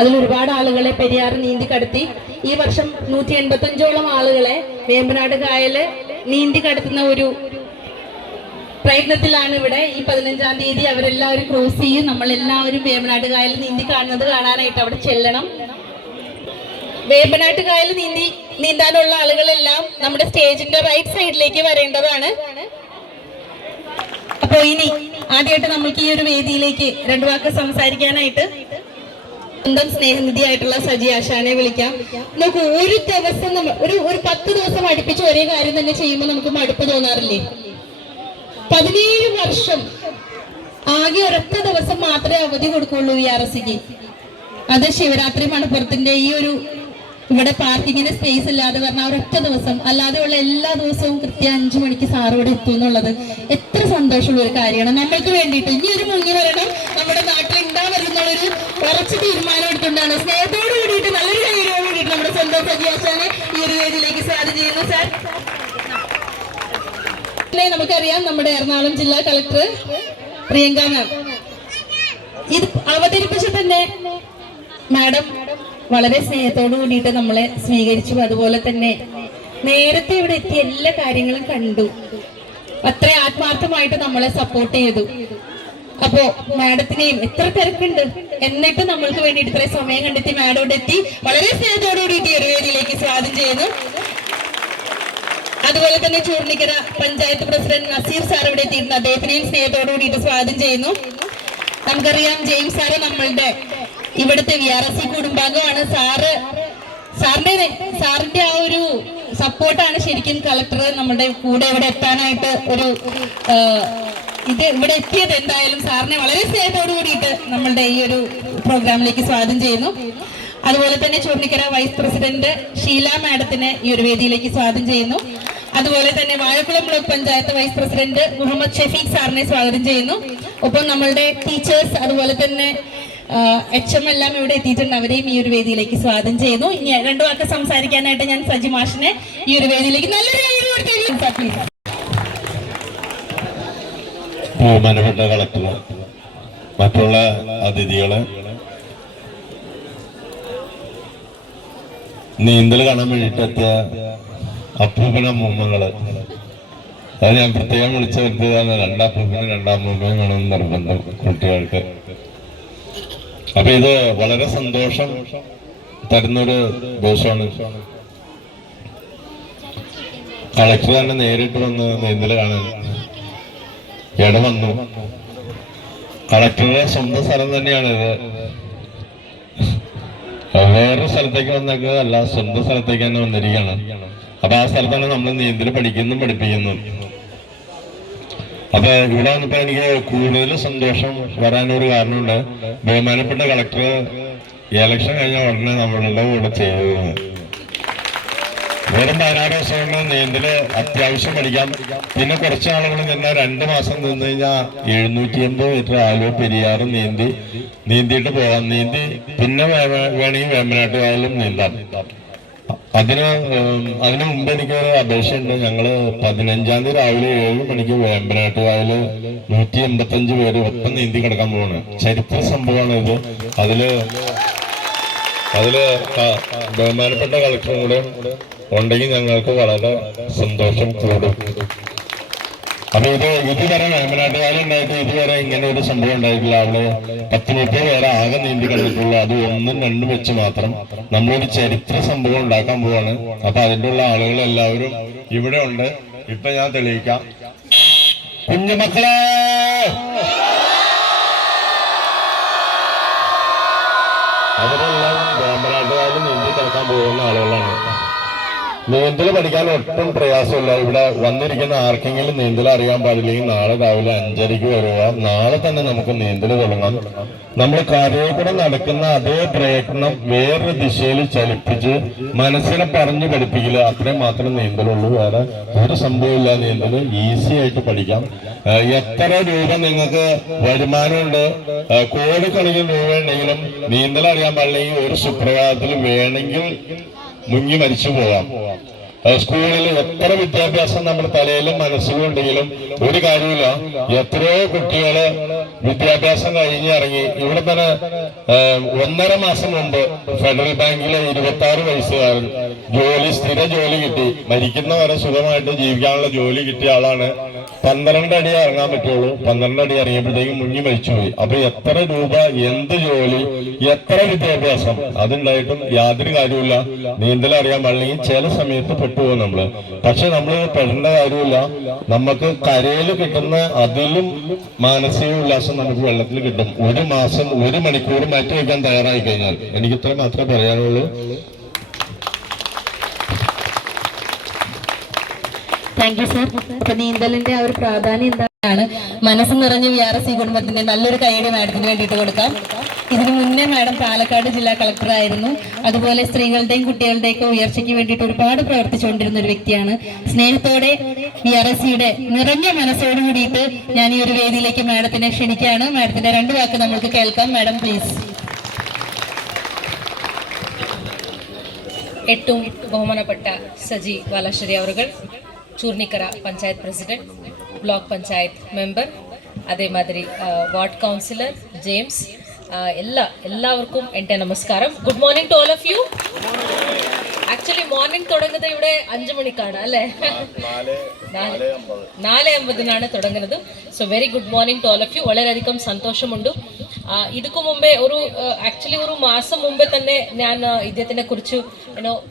അതിൽ ഒരുപാട് ആളുകളെ പെരിയാർ നീന്തി കടത്തി. ഈ വർഷം 185ഓളം ആളുകളെ വേമ്പനാട് കായല് നീന്തി കടത്തുന്ന ഒരു പ്രയത്നത്തിലാണ് ഇവിടെ. ഈ 15-ാം തീയതി അവരെല്ലാവരും ക്രോസ് ചെയ്യും. നമ്മളെല്ലാവരും വേമ്പനാട്ട് കായൽ നീന്തി കാണാനായിട്ട് അവിടെ ചെല്ലണം. വേമ്പനാട്ട് കായൽ നീന്താനുള്ള ആളുകളെല്ലാം നമ്മുടെ സ്റ്റേജിന്റെ റൈറ്റ് സൈഡിലേക്ക് വരേണ്ടതാണ്. അപ്പോ ഇനി ആദ്യമായിട്ട് നമുക്ക് ഈ ഒരു വേദിയിലേക്ക് 2 വാക്ക് സംസാരിക്കാനായിട്ട് സ്വന്തം സ്നേഹനിധിയായിട്ടുള്ള സജി ആശാനെ വിളിക്കാം. നമുക്ക് ഒരു ദിവസം ഒരു 10 ദിവസം അടുപ്പിച്ച് ഒരേ കാര്യം തന്നെ ചെയ്യുമ്പോൾ നമുക്ക് മടുപ്പ് തോന്നാറില്ലേ? 17 വർഷം ആകെ ഒരൊറ്റ ദിവസം മാത്രമേ അവധി കൊടുക്കുള്ളൂ VRCക്ക്. അത് ശിവരാത്രി മണപ്പുറത്തിന്റെ ഈ ഒരു ഇവിടെ പാർക്കിങ്ങിന് സ്പേസ് ഇല്ലാതെ പറഞ്ഞാൽ ഒരൊറ്റ ദിവസം, അല്ലാതെയുള്ള എല്ലാ ദിവസവും കൃത്യം 5 മണിക്ക് സാറ് ഇവിടെ എത്തും എന്നുള്ളത് എത്ര സന്തോഷമുള്ള ഒരു കാര്യമാണ്. നമ്മൾക്ക് വേണ്ടിയിട്ട് ഇനി ഒരു മുങ്ങി വരണം നമ്മുടെ നാട്ടിൽ ഉണ്ടാവരുന്നുള്ളൊരു ഉറച്ച തീരുമാനം എടുത്തുകൊണ്ടാണ് സ്നേഹത്തോട് കൂടിയിട്ട് നല്ലൊരു കാര്യത്തോട് കൂടിയിട്ട് നമ്മുടെ സ്വന്തം സജി ആശാനെ ഈ ഒരു വേദിയിലേക്ക് സ്വാഗതം ചെയ്യുന്നു. സാർ, നമുക്കറിയാം നമ്മുടെ എറണാകുളം ജില്ലാ കളക്ടർ പ്രിയങ്ക മാം ഇത് അവതരിപ്പിച്ച തന്നെ മാഡം വളരെ സ്നേഹത്തോടു കൂടിയിട്ട് നമ്മളെ സ്വീകരിച്ചു. അതുപോലെ തന്നെ നേരത്തെ ഇവിടെ എത്തിയ എല്ലാ കാര്യങ്ങളും കണ്ടു. അത്ര ആത്മാർത്ഥമായിട്ട് നമ്മളെ സപ്പോർട്ട് ചെയ്തു. അപ്പോ മാഡത്തിനെയും എത്ര തിരക്കുണ്ട്, എന്നിട്ട് നമ്മൾക്ക് വേണ്ടിയിട്ട് ഇത്രയും സമയം കണ്ടെത്തി മാഡം ഇവിടെ എത്തി. വളരെ സ്നേഹത്തോടു കൂടിയിട്ട് ഈ ഒരു വേദിയിലേക്ക് സ്വാഗതം ചെയ്യുന്നു. അതുപോലെ തന്നെ ചൂർണിക്കര പഞ്ചായത്ത് പ്രസിഡന്റ് നസീർ സാർ ഇവിടെ എത്തിയിട്ടുണ്ട്. അദ്ദേഹത്തിനെയും സ്നേഹത്തോടു കൂടിയിട്ട് സ്വാഗതം ചെയ്യുന്നു. നമുക്കറിയാം, ജെയിംസ് സാറ് നമ്മളുടെ ഇവിടുത്തെ VRC കുടുംബാംഗമാണ്. സാറിന്റെ ആ ഒരു സപ്പോർട്ടാണ് ശരിക്കും കളക്ടർ നമ്മുടെ കൂടെ ഇവിടെ എത്താനായിട്ട് ഇവിടെ എത്തിയത്. എന്തായാലും സാറിനെ വളരെ സ്നേഹത്തോടു കൂടിയിട്ട് നമ്മളുടെ ഈ ഒരു പ്രോഗ്രാമിലേക്ക് സ്വാഗതം ചെയ്യുന്നു. അതുപോലെ തന്നെ ചൂർണിക്കര വൈസ് പ്രസിഡന്റ് ഷീല മാഡത്തിനെ ഈ ഒരു വേദിയിലേക്ക് സ്വാഗതം ചെയ്യുന്നു. അതുപോലെ തന്നെ Vazhakulam block panchayat vice president Muhammad Shafeeq സാറിനെ സ്വാഗതം ചെയ്യുന്നു. ഒപ്പം നമ്മളുടെ ടീച്ചേഴ്സ് അതുപോലെ തന്നെ HM എല്ലാം ഇവിടെ എത്തിയിട്ടുണ്ട്. അവരെയും ഈ ഒരു വേദിയിലേക്ക് സ്വാഗതം ചെയ്യുന്നു. ഇനി 2 വാക്ക് സംസാരിക്കാനായിട്ട് ഞാൻ സജി മാഷിനെ ഈ ഒരു വേദിയിലേക്ക് ബഹുമാനപ്പെട്ട കളക്ടർ, മറ്റുള്ള അതിഥികളെ, നീന്തൽ കാണാൻ വേണ്ടിയിട്ടെത്തിയ അപ്പൂപ്പനമ്മൂമ്മകള്, അത് ഞാൻ പ്രത്യേകം വിളിച്ചു വരുത്തിയതാണ്. 2 അപ്പൂപ്പനും 2 അമ്മൂമ്മയും വേണമെന്ന് നിർബന്ധം കുട്ടികൾക്ക്. അപ്പൊ ഇത് വളരെ സന്തോഷം തരുന്നൊരു ദിവസമാണ്. കളക്ടർ തന്നെ നേരിട്ട് വന്ന് നീന്തൽ കാണാൻ ഇവിടെ വന്നു. കളക്ടറുടെ സ്വന്തം സ്ഥലം തന്നെയാണ് ഇത്. വേറെ സ്ഥലത്തേക്ക് വന്നേക്കല്ല, സ്വന്തം സ്ഥലത്തേക്ക് തന്നെ വന്നിരിക്കുകയാണ്. അപ്പൊ ആ സ്ഥലത്താണ് നമ്മൾ നീന്തൽ പഠിക്കുന്നു പഠിപ്പിക്കുന്നു. അപ്പൊ ഇവിടെ വന്നപ്പോ എനിക്ക് കൂടുതൽ സന്തോഷം വരാനൊരു കാരണമുണ്ട്. ബഹുമാനപ്പെട്ട കളക്ടർ ഇലക്ഷൻ കഴിഞ്ഞ ഉടനെ നമ്മളുടെ കൂടെ ചെയ്തത് വെറും 16 ദിവസം കൊണ്ട് നീന്തല് അത്യാവശ്യം പഠിക്കാം. പിന്നെ കുറച്ച് ആളുകൾ നിന്ന 2 മാസം നിന്ന് കഴിഞ്ഞാൽ 780 മീറ്റർ ആലുവ പെരിയാറും നീന്തിയിട്ട് പോകാം. നീന്തി പിന്നെ വേണമെങ്കിൽ വേമ്പനാട്ട് കായലും നീന്താം. അതിന് മുമ്പ് എനിക്കൊരു അപേക്ഷയുണ്ട്. ഞങ്ങള് 15-ാം തീയതി രാവിലെ 7 മണിക്ക് വേമ്പനാട്ട് കായല് 185 പേര് ഒപ്പം നീന്തി കിടക്കാൻ പോവാണ്. ചരിത്ര സംഭവമാണ് ഇത്. അതില് ബഹുമാനപ്പെട്ട കളക്ടറും കൂടെ ഉണ്ടെങ്കിൽ ഞങ്ങൾക്ക് വളരെ സന്തോഷം കൂടും. അപ്പൊ ഇതുവരെ വേമ്പനാട്ട് കായൽ ഉണ്ടായിട്ട് ഇതുവരെ ഇങ്ങനെ ഒരു സംഭവം ഉണ്ടായിട്ടില്ല. അവിടെ 10-30 പേരെ ആകെ നീന്തി കണ്ടിട്ടുള്ളൂ. അത് 1-2 വെച്ച് മാത്രം. നമ്മളൊരു ചരിത്ര സംഭവം ഉണ്ടാക്കാൻ പോവാണ്. അപ്പൊ അതിൻ്റെ ഉള്ള ആളുകൾ എല്ലാവരും ഇവിടെ ഉണ്ട്. ഇപ്പൊ ഞാൻ തെളിയിക്കാം. കുഞ്ഞുമക്കളെ, അവരെല്ലാം വേമ്പനാട്ട് കായൽ നീന്തി കിടക്കാൻ പോകുന്ന ആളുകളാണ്. നീന്തൽ പഠിക്കാൻ ഒട്ടും പ്രയാസമില്ല. ഇവിടെ വന്നിരിക്കുന്ന ആർക്കെങ്കിലും നീന്തൽ അറിയാൻ പാടില്ലെങ്കിൽ നാളെ രാവിലെ 5:30 വരിക. നാളെ തന്നെ നമുക്ക് നീന്തൽ തുടങ്ങാം. നമ്മൾ കരയിൽ കൂടെ നടക്കുന്ന അതേ പ്രയത്നം വേറൊരു ദിശയിൽ ചലിപ്പിച്ച് മനസ്സിനെ പറഞ്ഞു പഠിപ്പിക്കില്ല. അത്രയും മാത്രം നീന്തലുള്ളൂ. വേറെ ഒരു സംഭവമില്ല. നീന്തൽ ഈസി ആയിട്ട് പഠിക്കാം. എത്ര രൂപ നിങ്ങൾക്ക് വരുമാനമുണ്ട്, കോടിക്കണക്കിന് രൂപ ഉണ്ടെങ്കിലും നീന്തൽ അറിയാൻ പാടില്ലെങ്കിൽ ഒരു സുപ്രഭാതത്തിൽ വേണമെങ്കിൽ മുങ്ങി മരിച്ചു പോകാം. സ്കൂളിൽ എത്ര വിദ്യാഭ്യാസം നമ്മുടെ തലയിലും മനസ്സിലും ഉണ്ടെങ്കിലും ഒരു കാര്യമില്ല. എത്രയോ കുട്ടികള് വിദ്യാഭ്യാസം കഴിഞ്ഞ് ഇറങ്ങി. ഇവിടെ തന്നെ 1.5 മാസം മുമ്പ് ഫെഡറൽ ബാങ്കിലെ 26 വയസ്സുകാരൻ സ്ഥിര ജോലി കിട്ടി. മരിക്കുന്ന വരെ സുഖമായിട്ട് ജീവിക്കാനുള്ള ജോലി കിട്ടിയ ആളാണ്. 12 അടി ഇറങ്ങാൻ പറ്റുള്ളൂ. 12 അടി ഇറങ്ങിയപ്പോഴത്തേക്കും മുങ്ങി മരിച്ചുപോയി. അപ്പൊ എത്ര രൂപ, എന്ത് ജോലി, എത്ര വിദ്യാഭ്യാസം, അതുണ്ടായിട്ടും യാതൊരു കാര്യമില്ല. നീന്തൽ അറിയാൻ പാടില്ലെങ്കിൽ ചില സമയത്ത് പെട്ടുപോകും നമ്മള്. പക്ഷെ നമ്മൾ പെടേണ്ട കാര്യമില്ല. നമുക്ക് കരയിൽ കിട്ടുന്ന അതിലും മാനസിക ഉല്ലാസം നമുക്ക് വെള്ളത്തിൽ കിട്ടും. 1 മാസം 1 മണിക്കൂർ മാറ്റി വയ്ക്കാൻ തയ്യാറായി കഴിഞ്ഞാൽ. എനിക്ക് ഇത്ര മാത്രമേ പറയാനുള്ളൂ. Thank you sir. അപ്പൊ നീന്തലിന്റെ ആ ഒരു പ്രാധാന്യം എന്താണ്? മനസ്സ് നിറഞ്ഞ VRC കുടുംബത്തിന്റെ നല്ലൊരു കൈയടി മാഡത്തിന് വേണ്ടിയിട്ട് കൊടുക്കാം. ഇതിനു മുന്നേ മാഡം പാലക്കാട് ജില്ലാ കളക്ടർ ആയിരുന്നു. അതുപോലെ സ്ത്രീകളുടെയും കുട്ടികളുടെയൊക്കെ ഉയർച്ചയ്ക്ക് വേണ്ടിയിട്ട് ഒരുപാട് പ്രവർത്തിച്ചുകൊണ്ടിരുന്ന ഒരു വ്യക്തിയാണ്. സ്നേഹത്തോടെ VRCയുടെ നിറഞ്ഞ മനസ്സോട് കൂടിയിട്ട് ഞാൻ ഈ ഒരു വേദിയിലേക്ക് മാഡത്തിനെ ക്ഷണിക്കുകയാണ്. മാഡത്തിന്റെ 2 വാക്ക് നമുക്ക് കേൾക്കാം. Madam please. ഏറ്റവും ബഹുമാനപ്പെട്ട സജി വാലാശ്ശേരി അവറുകൾ, Choornikkara panchayat president, block panchayat member, അതേമാതിരി വാർഡ് കൗൺസിലർ ജെയിംസ്, എല്ലാവർക്കും എൻ്റെ നമസ്കാരം. Good morning to all of you. Actually morning തുടങ്ങുന്നത് ഇവിടെ 5 മണിക്കാണ് അല്ലേ? 4:50 തുടങ്ങുന്നത്. So very good morning to all of you. വളരെയധികം സന്തോഷമുണ്ട്. ಇದಕ್ಕೂ ಮುಂಬೆ ಆಕ್ಚುಲಿ ഒരു മാസം മുമ്പേ തന്നെ ഞാൻ ഇദ്ദേഹത്തിനെ കുറിച്ച്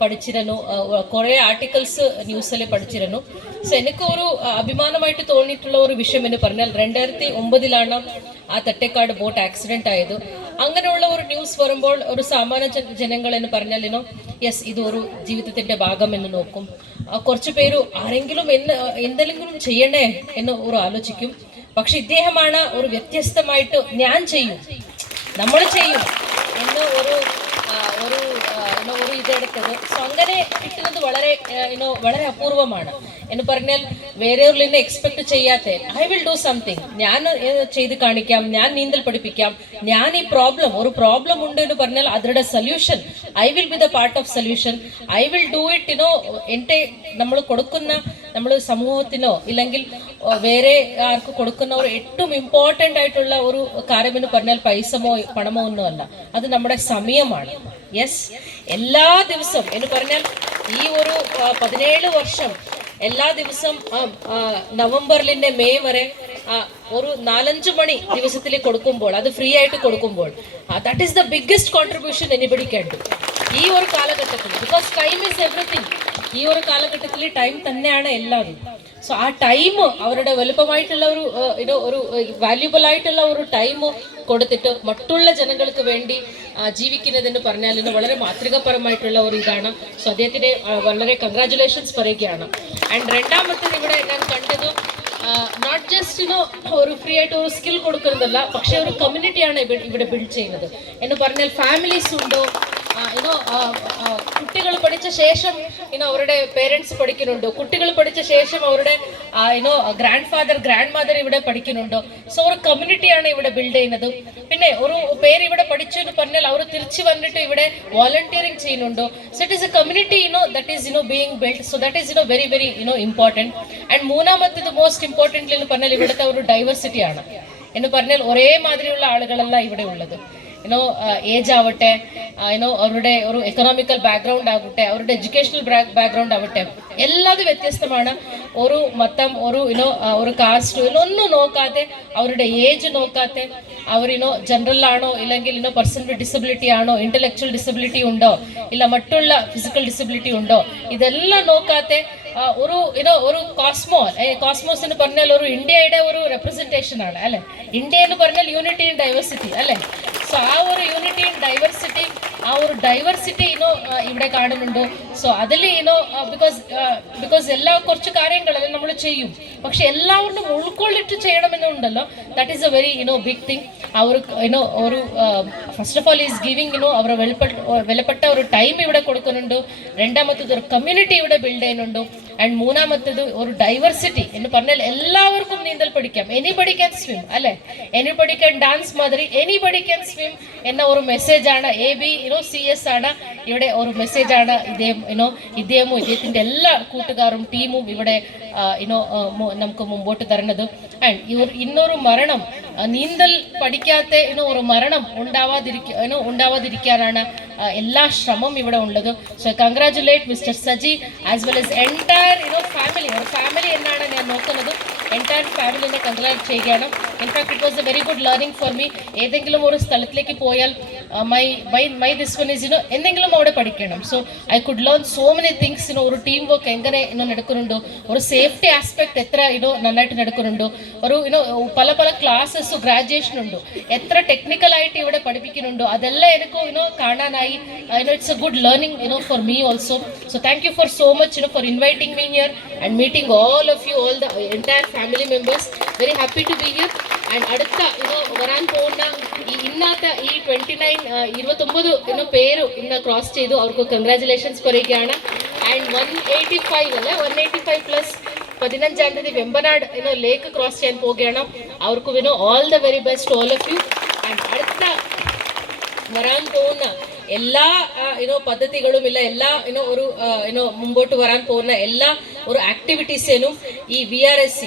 പഠിച്ചിരുന്നു. കുറേ ആർട്ടിക്കിൾസ് ന്യൂസിൽ പഠിച്ചിരുന്നു. സോ എനിക്ക് ഒരു അഭിമാനമായിട്ട് തോന്നിയിട്ടുള്ള ഒരു വിഷയം എന്ന് പറഞ്ഞാൽ 2009 ആ തട്ടേക്കാട് ബോട്ട് ആക്സിഡന്റ് ആയത്. അങ്ങനെയുള്ള ഒരു ന്യൂസ് വരുമ്പോൾ ഒരു സാമാന്യ ജനങ്ങൾ എന്ന് പറഞ്ഞാൽ യെസ്, ഇത് ഒരു ജീവിതത്തിന്റെ ഭാഗം എന്ന് നോക്കും. കുറച്ച് പേര് ആരെങ്കിലും എന്തെങ്കിലും ചെയ്യണേ എന്ന് ഒരു ആലോചിക്കും. പക്ഷെ ഇദ്ദേഹമാണ് ഒരു വ്യത്യസ്തമായിട്ട് ഞാൻ ചെയ്യും, നമ്മൾ ചെയ്യും എന്ന് ഒരു ഇതെടുത്തത്. സോ അങ്ങനെ കിട്ടുന്നത് വളരെ അപൂർവമാണ് എന്ന് പറഞ്ഞാൽ വേറെയുള്ള എക്സ്പെക്ട് ചെയ്യാത്ത ഐ വിൽ ഡു സംതിങ്, ഞാൻ ചെയ്ത് കാണിക്കാം, ഞാൻ നീന്തൽ പഠിപ്പിക്കാം, ഞാൻ ഈ ഒരു പ്രോബ്ലം ഉണ്ട് എന്ന് പറഞ്ഞാൽ അതിരുടെ solution I will be the part of solution, I will do it. എൻ്റെ നമ്മൾ സമൂഹത്തിനോ ഇല്ലെങ്കിൽ വേറെ ആർക്ക് കൊടുക്കുന്ന ഒരു ഏറ്റവും ഇമ്പോർട്ടൻ്റ് ആയിട്ടുള്ള ഒരു കാര്യം എന്ന് പറഞ്ഞാൽ പൈസമോ പണമോ ഒന്നും അല്ല, അത് നമ്മുടെ സമയമാണ്. യെസ്, എല്ലാ ദിവസവും എന്ന് പറഞ്ഞാൽ ഈ ഒരു 17 വർഷം എല്ലാ ദിവസം നവംബറിലിൻ്റെ മെയ് വരെ ഒരു 4-5 മണി ദിവസത്തിൽ കൊടുക്കുമ്പോൾ, അത് ഫ്രീ ആയിട്ട് കൊടുക്കുമ്പോൾ, that is the biggest contribution anybody can do ഈ ഒരു കാലഘട്ടത്തിൽ. Because time is everything. ഈ ഒരു കാലഘട്ടത്തിൽ ടൈം തന്നെയാണ് എല്ലാവരും. സോ ആ ടൈം അവരുടെ വലുപ്പമായിട്ടുള്ള ഒരു വാല്യുബിൾ ആയിട്ടുള്ള ഒരു ടൈം കൊടുത്തിട്ട് മറ്റുള്ള ജനങ്ങൾക്ക് വേണ്ടി ജീവിക്കുന്നതെന്ന് പറഞ്ഞാൽ വളരെ മാതൃകാപരമായിട്ടുള്ള ഒരു ഇതാണ്. സോ അദ്ദേഹത്തിന് വളരെ കൺഗ്രാറ്റുലേഷൻസ് പറയുകയാണ്. ആൻഡ് രണ്ടാമത്തേത് ഇവിടെ ഞാൻ കണ്ടത് നോട്ട് ജസ്റ്റ് ഒരു ഫ്രീ ആയിട്ട് ഒരു സ്കിൽ കൊടുക്കുന്നതല്ല, പക്ഷെ ഒരു കമ്മ്യൂണിറ്റിയാണ് ഇവിടെ ബിൽഡ് ചെയ്യുന്നത് എന്ന് പറഞ്ഞാൽ ഫാമിലീസ് ഉണ്ടോ, കുട്ടികൾ പഠിച്ച ശേഷം അവരുടെ പേരൻസ് പഠിക്കുന്നുണ്ടോ, കുട്ടികൾ പഠിച്ച ശേഷം അവരുടെ ഗ്രാൻഡ് ഫാദർ ഗ്രാൻഡ് മദർ ഇവിടെ പഠിക്കുന്നുണ്ടോ. സോ ഒരു കമ്മ്യൂണിറ്റിയാണ് ഇവിടെ ബിൽഡ് ചെയ്യുന്നത്. പിന്നെ ഒരു പേര് ഇവിടെ പഠിച്ചു എന്ന് പറഞ്ഞാൽ അവർ തിരിച്ചു വന്നിട്ട് ഇവിടെ വോളണ്ടിയറിംഗ് ചെയ്യുന്നുണ്ടോ. So it is A community that is being build. So that is very very important. And മൂന്നാമത്തേത് മോസ്റ്റ് ഇമ്പോർട്ടൻ്റ് എന്ന് പറഞ്ഞാൽ ഇവിടുത്തെ ഒരു ഡൈവേഴ്സിറ്റിയാണ്. എന്ന് പറഞ്ഞാൽ ഒരേ മാതിരിയുള്ള ആളുകളല്ല ഇവിടെ ഉള്ളത്. ഏജ് ആവട്ടെ, അവരുടെ ഒരു എക്കണോമിക്കൽ ബാക്ക്ഗ്രൗണ്ട് ആവട്ടെ, അവരുടെ എഡ്യൂക്കേഷണൽ ബാക്ക്ഗ്രൗണ്ട് ആവട്ടെ, എല്ലാതും വ്യത്യസ്തമാണ്. ഒരു മതം, ഒരു കാസ്റ്റ് ഒന്നും നോക്കാതെ, അവരുടെ ഏജ് നോക്കാതെ, അവർ ജനറൽ ആണോ ഇല്ലെങ്കിൽ പേഴ്സൺ വിത്ത് ഡിസബിലിറ്റി ആണോ, ഇന്റലക്ച്വൽ ഡിസബിലിറ്റി ഉണ്ടോ ഇല്ല മറ്റുള്ള ഫിസിക്കൽ ഡിസബിലിറ്റി ഉണ്ടോ, ഇതെല്ലാം നോക്കാതെ ഒരു കോസ്മോസ് എന്ന് പറഞ്ഞാൽ ഒരു ഇന്ത്യയുടെ ഒരു റെപ്രസെന്റേഷൻ ആണ് അല്ലെ. ഇന്ത്യ എന്ന് പറഞ്ഞാൽ യൂണിറ്റി ഇൻ ഡൈവേഴ്സിറ്റി അല്ലെ. സോ ആ ഒരു യൂണിറ്റി ഇൻ ഡൈവേഴ്സിറ്റി, ആ ഒരു ഡൈവേഴ്സിറ്റി ഇവിടെ കാണുന്നുണ്ട്. സോ അതിൽ ബിക്കോസ് എല്ലാ കുറച്ച് കാര്യങ്ങളെല്ലാം നമ്മൾ ചെയ്യും, പക്ഷെ എല്ലാവരും ഉൾക്കൊള്ളിട്ട് ചെയ്യണമെന്നുണ്ടല്ലോ. That is a very big thing. അവർ ഒരു first of all is giving അവർ വിലപ്പെട്ട ഒരു ടൈം ഇവിടെ കൊടുക്കുന്നുണ്ട്. രണ്ടാമത്തേത് ഒരു കമ്മ്യൂണിറ്റി ഇവിടെ ബിൽഡ് ചെയ്യുന്നുണ്ട്. ആൻഡ് മൂന്നാമത്തേത് ഒരു ഡൈവേഴ്സിറ്റി എന്ന് പറഞ്ഞാൽ എല്ലാവർക്കും നീന്തൽ പഠിക്കാം. എനിബഡി ക്യാൻ സ്വിം അല്ലെ, എനിബഡി ക്യാൻ ഡാൻസ് മാതിരി എനിബഡി ക്യാൻ സ്വിം എന്ന ഒരു മെസ്സേജ് ആണ്. ABCS ആണ് ഇവിടെ ഒരു മെസ്സേജ് ആണ്. ഇദ്ദേഹവും ഇദ്ദേഹത്തിന്റെ എല്ലാ കൂട്ടുകാരും ടീമും ഇവിടെ നമുക്ക് മുമ്പോട്ട് തരുന്നത്. ആൻഡ് ഇന്നൊരു മരണം, നീന്തൽ പഠിക്കാത്ത ഒരു മരണം ഉണ്ടാവാതിരിക്കാനാണ് എല്ലാ ശ്രമം ഇവിടെ ഉള്ളത്. So congratulate mister Saji as well as entire family. ഒരു ഫാമിലി എന്നാണ് ഞാൻ നോക്കുന്നത്. എൻറ്റയർ ഫാമിലിനെ കൺഗ്രാറ്റ് ചെയ്യുകയാണ്. In fact it was A very good learning for me. ഏതെങ്കിലും ഒരു സ്ഥലത്തിലേക്ക് പോയാൽ മൈ ദിസ് വൺ ഈസ് എന്തെങ്കിലും അവിടെ പഠിക്കണം. So I could learn so many things. ഒരു ടീം വർക്ക് എങ്ങനെ നടക്കുന്നുണ്ടോ, ഒരു സേഫ്റ്റി ആസ്പെക്ട് എത്ര നന്നായിട്ട് നടക്കുന്നുണ്ടോ, ഒരു പല പല ക്ലാസ്സസ് ഗ്രാജുവേഷൻ ഉണ്ടോ, എത്ര ടെക്നിക്കലായിട്ട് ഇവിടെ പഠിപ്പിക്കുന്നുണ്ടോ, അതെല്ലാം എനിക്ക് കാണാനായി. It's A good learning for me also. So thank you for so much for inviting me here and meeting all of you, all the entire family members. Very happy to be here. And അടുത്ത വരാൻ പോകുന്ന ഇന്നത്തെ ഈ 29 പേര് ഇന്ന് ക്രോസ് ചെയ്തു. അവർക്ക് കൺഗ്രാറ്റുലേഷൻസ് പറയുകയാണ്. ആൻഡ് 185 അല്ലെ 185 പ്ലസ് 15-ാം തീയതി വെമ്പനാട് ലേക്ക് ക്രോസ് ചെയ്യാൻ പോവുകയാണ്. അവർക്ക് all the very best all of you. And അടുത്ത വരാൻ പോകുന്ന എല്ലാ പദ്ധതികളും ഇല്ല, എല്ലാ ഒരു മുമ്പോട്ട് വരാൻ പോകുന്ന എല്ലാ ഒരു ആക്ടിവിറ്റീസിനും ഈ VRSC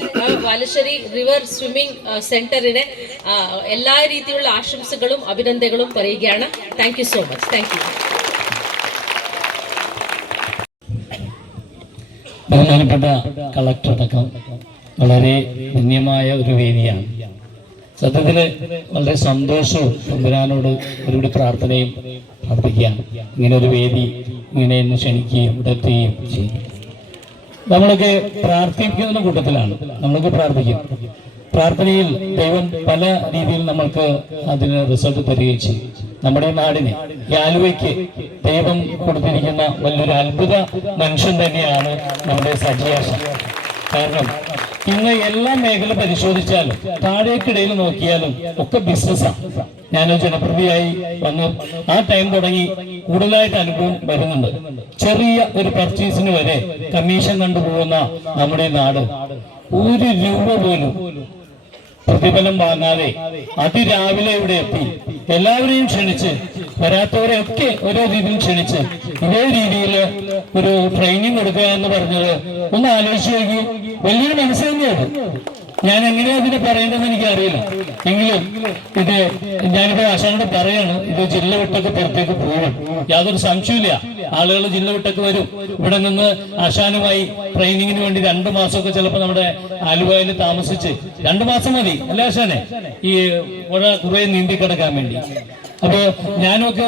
വാലശ്ശേരി റിവർ സ്വിമ്മിംഗ് സെന്ററിന് എല്ലാ രീതിയിലുള്ള ആശംസകളും അഭിനന്ദനങ്ങളും പറയുകയാണ്. Thank you so much. Thank you. ബഹുമാനപ്പെട്ട കളക്ടർ അടക്കം വളരെ ധന്യമായ ഒരു വേദിയാണ്. സത്യത്തിൽ വളരെ സന്തോഷവും തമ്പുരാനോട് ഒരുപാട് പ്രാർത്ഥനയും പ്രാർത്ഥിക്കുകയാണ്. ഇങ്ങനെ ഒരു വേദി ഇങ്ങനെ ഒന്ന് ക്ഷണിക്കുകയും ഇവിടെ എത്തുകയും ചെയ്യും. നമ്മളൊക്കെ പ്രാർത്ഥിക്കുന്ന കൂട്ടത്തിലാണ്. നമ്മളൊക്കെ പ്രാർത്ഥിക്കും. പ്രാർത്ഥനയിൽ ദൈവം പല രീതിയിൽ നമ്മൾക്ക് അതിന് റിസൾട്ട് തരികയും ചെയ്യും. നമ്മുടെ നാടിന് ഈ ആലുവയ്ക്ക് ദൈവം കൊടുത്തിരിക്കുന്ന വലിയൊരു അത്ഭുത മനുഷ്യൻ തന്നെയാണ് നമ്മുടെ സജിയാശൻ. കാരണം ഇന്ന് എല്ലാ മേഖല പരിശോധിച്ചാലും താഴേക്കിടയിൽ നോക്കിയാലും ഒക്കെ ബിസിനസ്സാണ്. ഞാൻ ജനപ്രതിയായി വന്ന് ആ ടൈം തുടങ്ങി കൂടുതലായിട്ട് അനുഭവം വരുന്നുണ്ട്. ചെറിയ ഒരു പർച്ചേസിന് വരെ കമ്മീഷൻ കണ്ടുപോകുന്ന നമ്മുടെ നാട് 1 രൂപ പോലും പ്രതിഫലം വാങ്ങാതെ അതിരാവിലെ ഇവിടെ എത്തി എല്ലാവരെയും ക്ഷണിച്ച്, വരാത്തവരെയൊക്കെ ഓരോ രീതിയിൽ ക്ഷണിച്ച് ഇതേ രീതിയിൽ ഒരു ട്രെയിനിങ് കൊടുക്കുക എന്ന് പറഞ്ഞത് ഒന്ന് ആലോചിച്ച് നോക്കി. വലിയൊരു മനസ്സ് തന്നെയാണ്. ഞാൻ എങ്ങനെയാ ഇതിനെ പറയേണ്ടതെന്ന് എനിക്കറിയില്ല. എങ്കിലും ഇത് ഞാനിപ്പോ ആശാനോട് പറയാണ്, ഇത് ജില്ല വിട്ടൊക്കെ പുറത്തേക്ക് പോകും, യാതൊരു സംശയമില്ല. ആളുകൾ ജില്ല വിട്ടൊക്കെ വരും. ഇവിടെ നിന്ന് ആശാനുമായി ട്രെയിനിങ്ങിന് വേണ്ടി 2 മാസമൊക്കെ ചിലപ്പോൾ നമ്മുടെ ആലുവയിൽ താമസിച്ച് 2 മാസം മതി അല്ലേ ആശാനെ ഈ പുഴ കുറെ നീന്തി കിടക്കാൻ വേണ്ടി. അപ്പൊ ഞാനൊക്കെ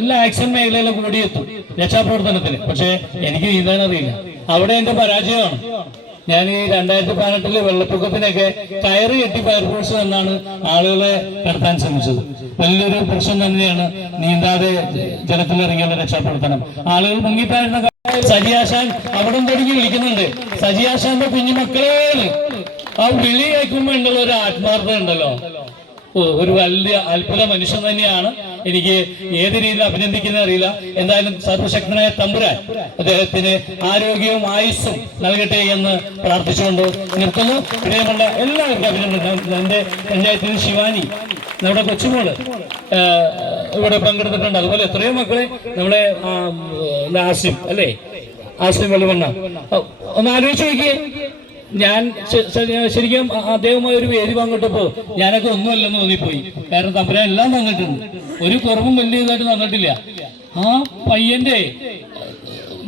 എല്ലാ ആക്ഷൻ മേഖലയിലും കൂടിയെത്തും രക്ഷാപ്രവർത്തനത്തിന്. പക്ഷെ എനിക്ക് നീന്താൻ അറിയില്ല. അവിടെ എന്റെ പരാജയമാണ്. ഞാൻ ഈ 2018 വെള്ളപ്പൊക്കത്തിനൊക്കെ കയറ് കെട്ടി ഫയർഫോഴ്സ് എന്നാണ് ആളുകളെ കടത്താൻ ശ്രമിച്ചത്. വലിയൊരു പ്രശ്നം തന്നെയാണ് നീന്താതെ ജലത്തിലിറങ്ങിയുള്ള രക്ഷാപ്രവർത്തനം. ആളുകൾ മുങ്ങിത്താഴുന്ന സജിയാശാൻ അവിടെ തുടങ്ങി വിളിക്കുന്നുണ്ട്. സജിയാശാന്റെ കുഞ്ഞുമക്കളെ ആ വിളി കേൾക്കുമ്പോൾ ഉള്ള ഒരു ആത്മാർത്ഥത ഉണ്ടല്ലോ, ഓ, ഒരു വലിയ അത്ഭുത മനുഷ്യൻ തന്നെയാണ്. എനിക്ക് ഏത് രീതിയിൽ അഭിനന്ദിക്കുന്നത് അറിയില്ല. എന്തായാലും സർവശക്തനായ തമ്പുരാൻ അദ്ദേഹത്തിന് ആരോഗ്യവും ആയുസ്സും നൽകട്ടെ എന്ന് പ്രാർത്ഥിച്ചുകൊണ്ട് നിർത്തുന്നു. പ്രിയമുള്ള എല്ലാവർക്കും അഭിനന്ദനം. എൻ്റെ പഞ്ചായത്തിൽ ശിവാനി, നമ്മുടെ കൊച്ചുമോള് ഇവിടെ പങ്കെടുത്തിട്ടുണ്ട്. അതുപോലെ എത്രയോ മക്കളെ നമ്മുടെ ആസിം അല്ലേ, ആസിം വെളുവണ്ണ, ഒന്ന് ആലോചിച്ച് നോക്കിയേ. ഞാൻ ശരിക്കും അദ്ദേഹവുമായി ഒരു വേദി പങ്കിട്ടപ്പോ ഞാനൊക്കെ ഒന്നുമല്ലെന്ന് തോന്നിപ്പോയി. കാരണം തമ്പുരാൻ എല്ലാം തന്നിട്ടുണ്ട്, ഒരു കുറവും വലിയ ഇതായിട്ട് തന്നിട്ടില്ല. ആ പയ്യന്റെ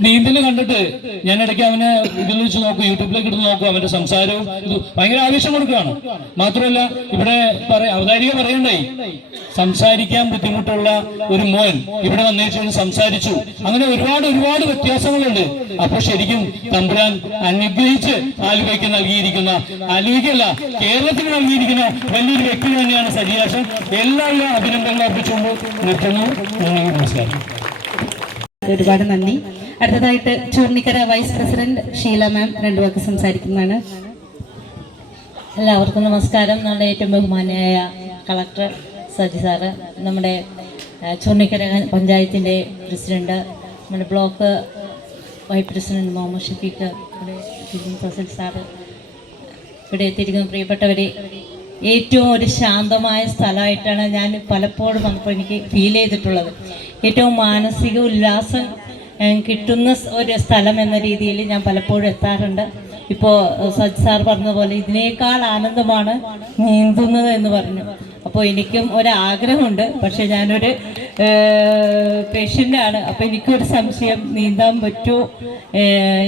നീന്തല് കണ്ടിട്ട് ഞാൻ ഇടയ്ക്ക് അവനെ ഇതിൽ വെച്ച് നോക്കും, യൂട്യൂബിലേക്ക് എടുത്ത് നോക്കും. അവന്റെ സംസാരവും ഇത് ഭയങ്കര ആവേശം കൊടുക്കുകയാണ്. മാത്രമല്ല ഇവിടെ അവതാരിക പറയണ്ടായി, സംസാരിക്കാൻ ബുദ്ധിമുട്ടുള്ള ഒരു മോൻ ഇവിടെ വന്നേച്ചു സംസാരിച്ചു. അങ്ങനെ ഒരുപാട് ഒരുപാട് വ്യത്യാസങ്ങളുണ്ട്. അപ്പൊ ശരിക്കും തമ്പുരാൻ അനുഗ്രഹിച്ച് ആലുവയ്ക്ക് നൽകിയിരിക്കുന്ന, ആലുവയ്ക്കല്ല കേരളത്തിന് നൽകിയിരിക്കുന്ന വലിയൊരു വ്യക്തി തന്നെയാണ് സജിയാശൻ. എല്ലാവരും അഭിനന്ദനങ്ങൾ അർപ്പിച്ചുകൊണ്ട് നിർത്തുന്നു. നമസ്കാരം. ഒരുപാട് നന്ദി. അടുത്തതായിട്ട് ചൂർണിക്കര വൈസ് പ്രസിഡന്റ് ഷീല മാം രണ്ടു വാക്ക് സംസാരിക്കുന്നതാണ്. എല്ലാവർക്കും നമസ്കാരം. നമ്മുടെ ഏറ്റവും ബഹുമാനായ കളക്ടർ സജി സാറ്, നമ്മുടെ ചൂർണിക്കര പഞ്ചായത്തിൻ്റെ പ്രസിഡന്റ്, നമ്മുടെ block vice president Muhammad Shafeeq, ഇവിടെ ഫസൽ സാറ്, ഇവിടെ എത്തിയിരിക്കുന്ന പ്രിയപ്പെട്ടവരെ, ഏറ്റവും ഒരു ശാന്തമായ സ്ഥലമായിട്ടാണ് ഞാൻ പലപ്പോഴും വന്നപ്പോൾ എനിക്ക് ഫീൽ ചെയ്തിട്ടുള്ളത്. ഏറ്റവും മാനസിക ഉല്ലാസം കിട്ടുന്ന ഒരു സ്ഥലം എന്ന രീതിയിൽ ഞാൻ പലപ്പോഴും എത്താറുണ്ട്. ഇപ്പോൾ സജ് സാർ പറഞ്ഞതുപോലെ ഇതിനേക്കാൾ ആനന്ദമാണ് നീന്തുന്നത് എന്ന് പറഞ്ഞു. അപ്പോൾ എനിക്കും ഒരാഗ്രഹമുണ്ട്, പക്ഷെ ഞാനൊരു പേഷ്യൻ്റാണ്. അപ്പോൾ എനിക്കൊരു സംശയം, നീന്താൻ പറ്റുമോ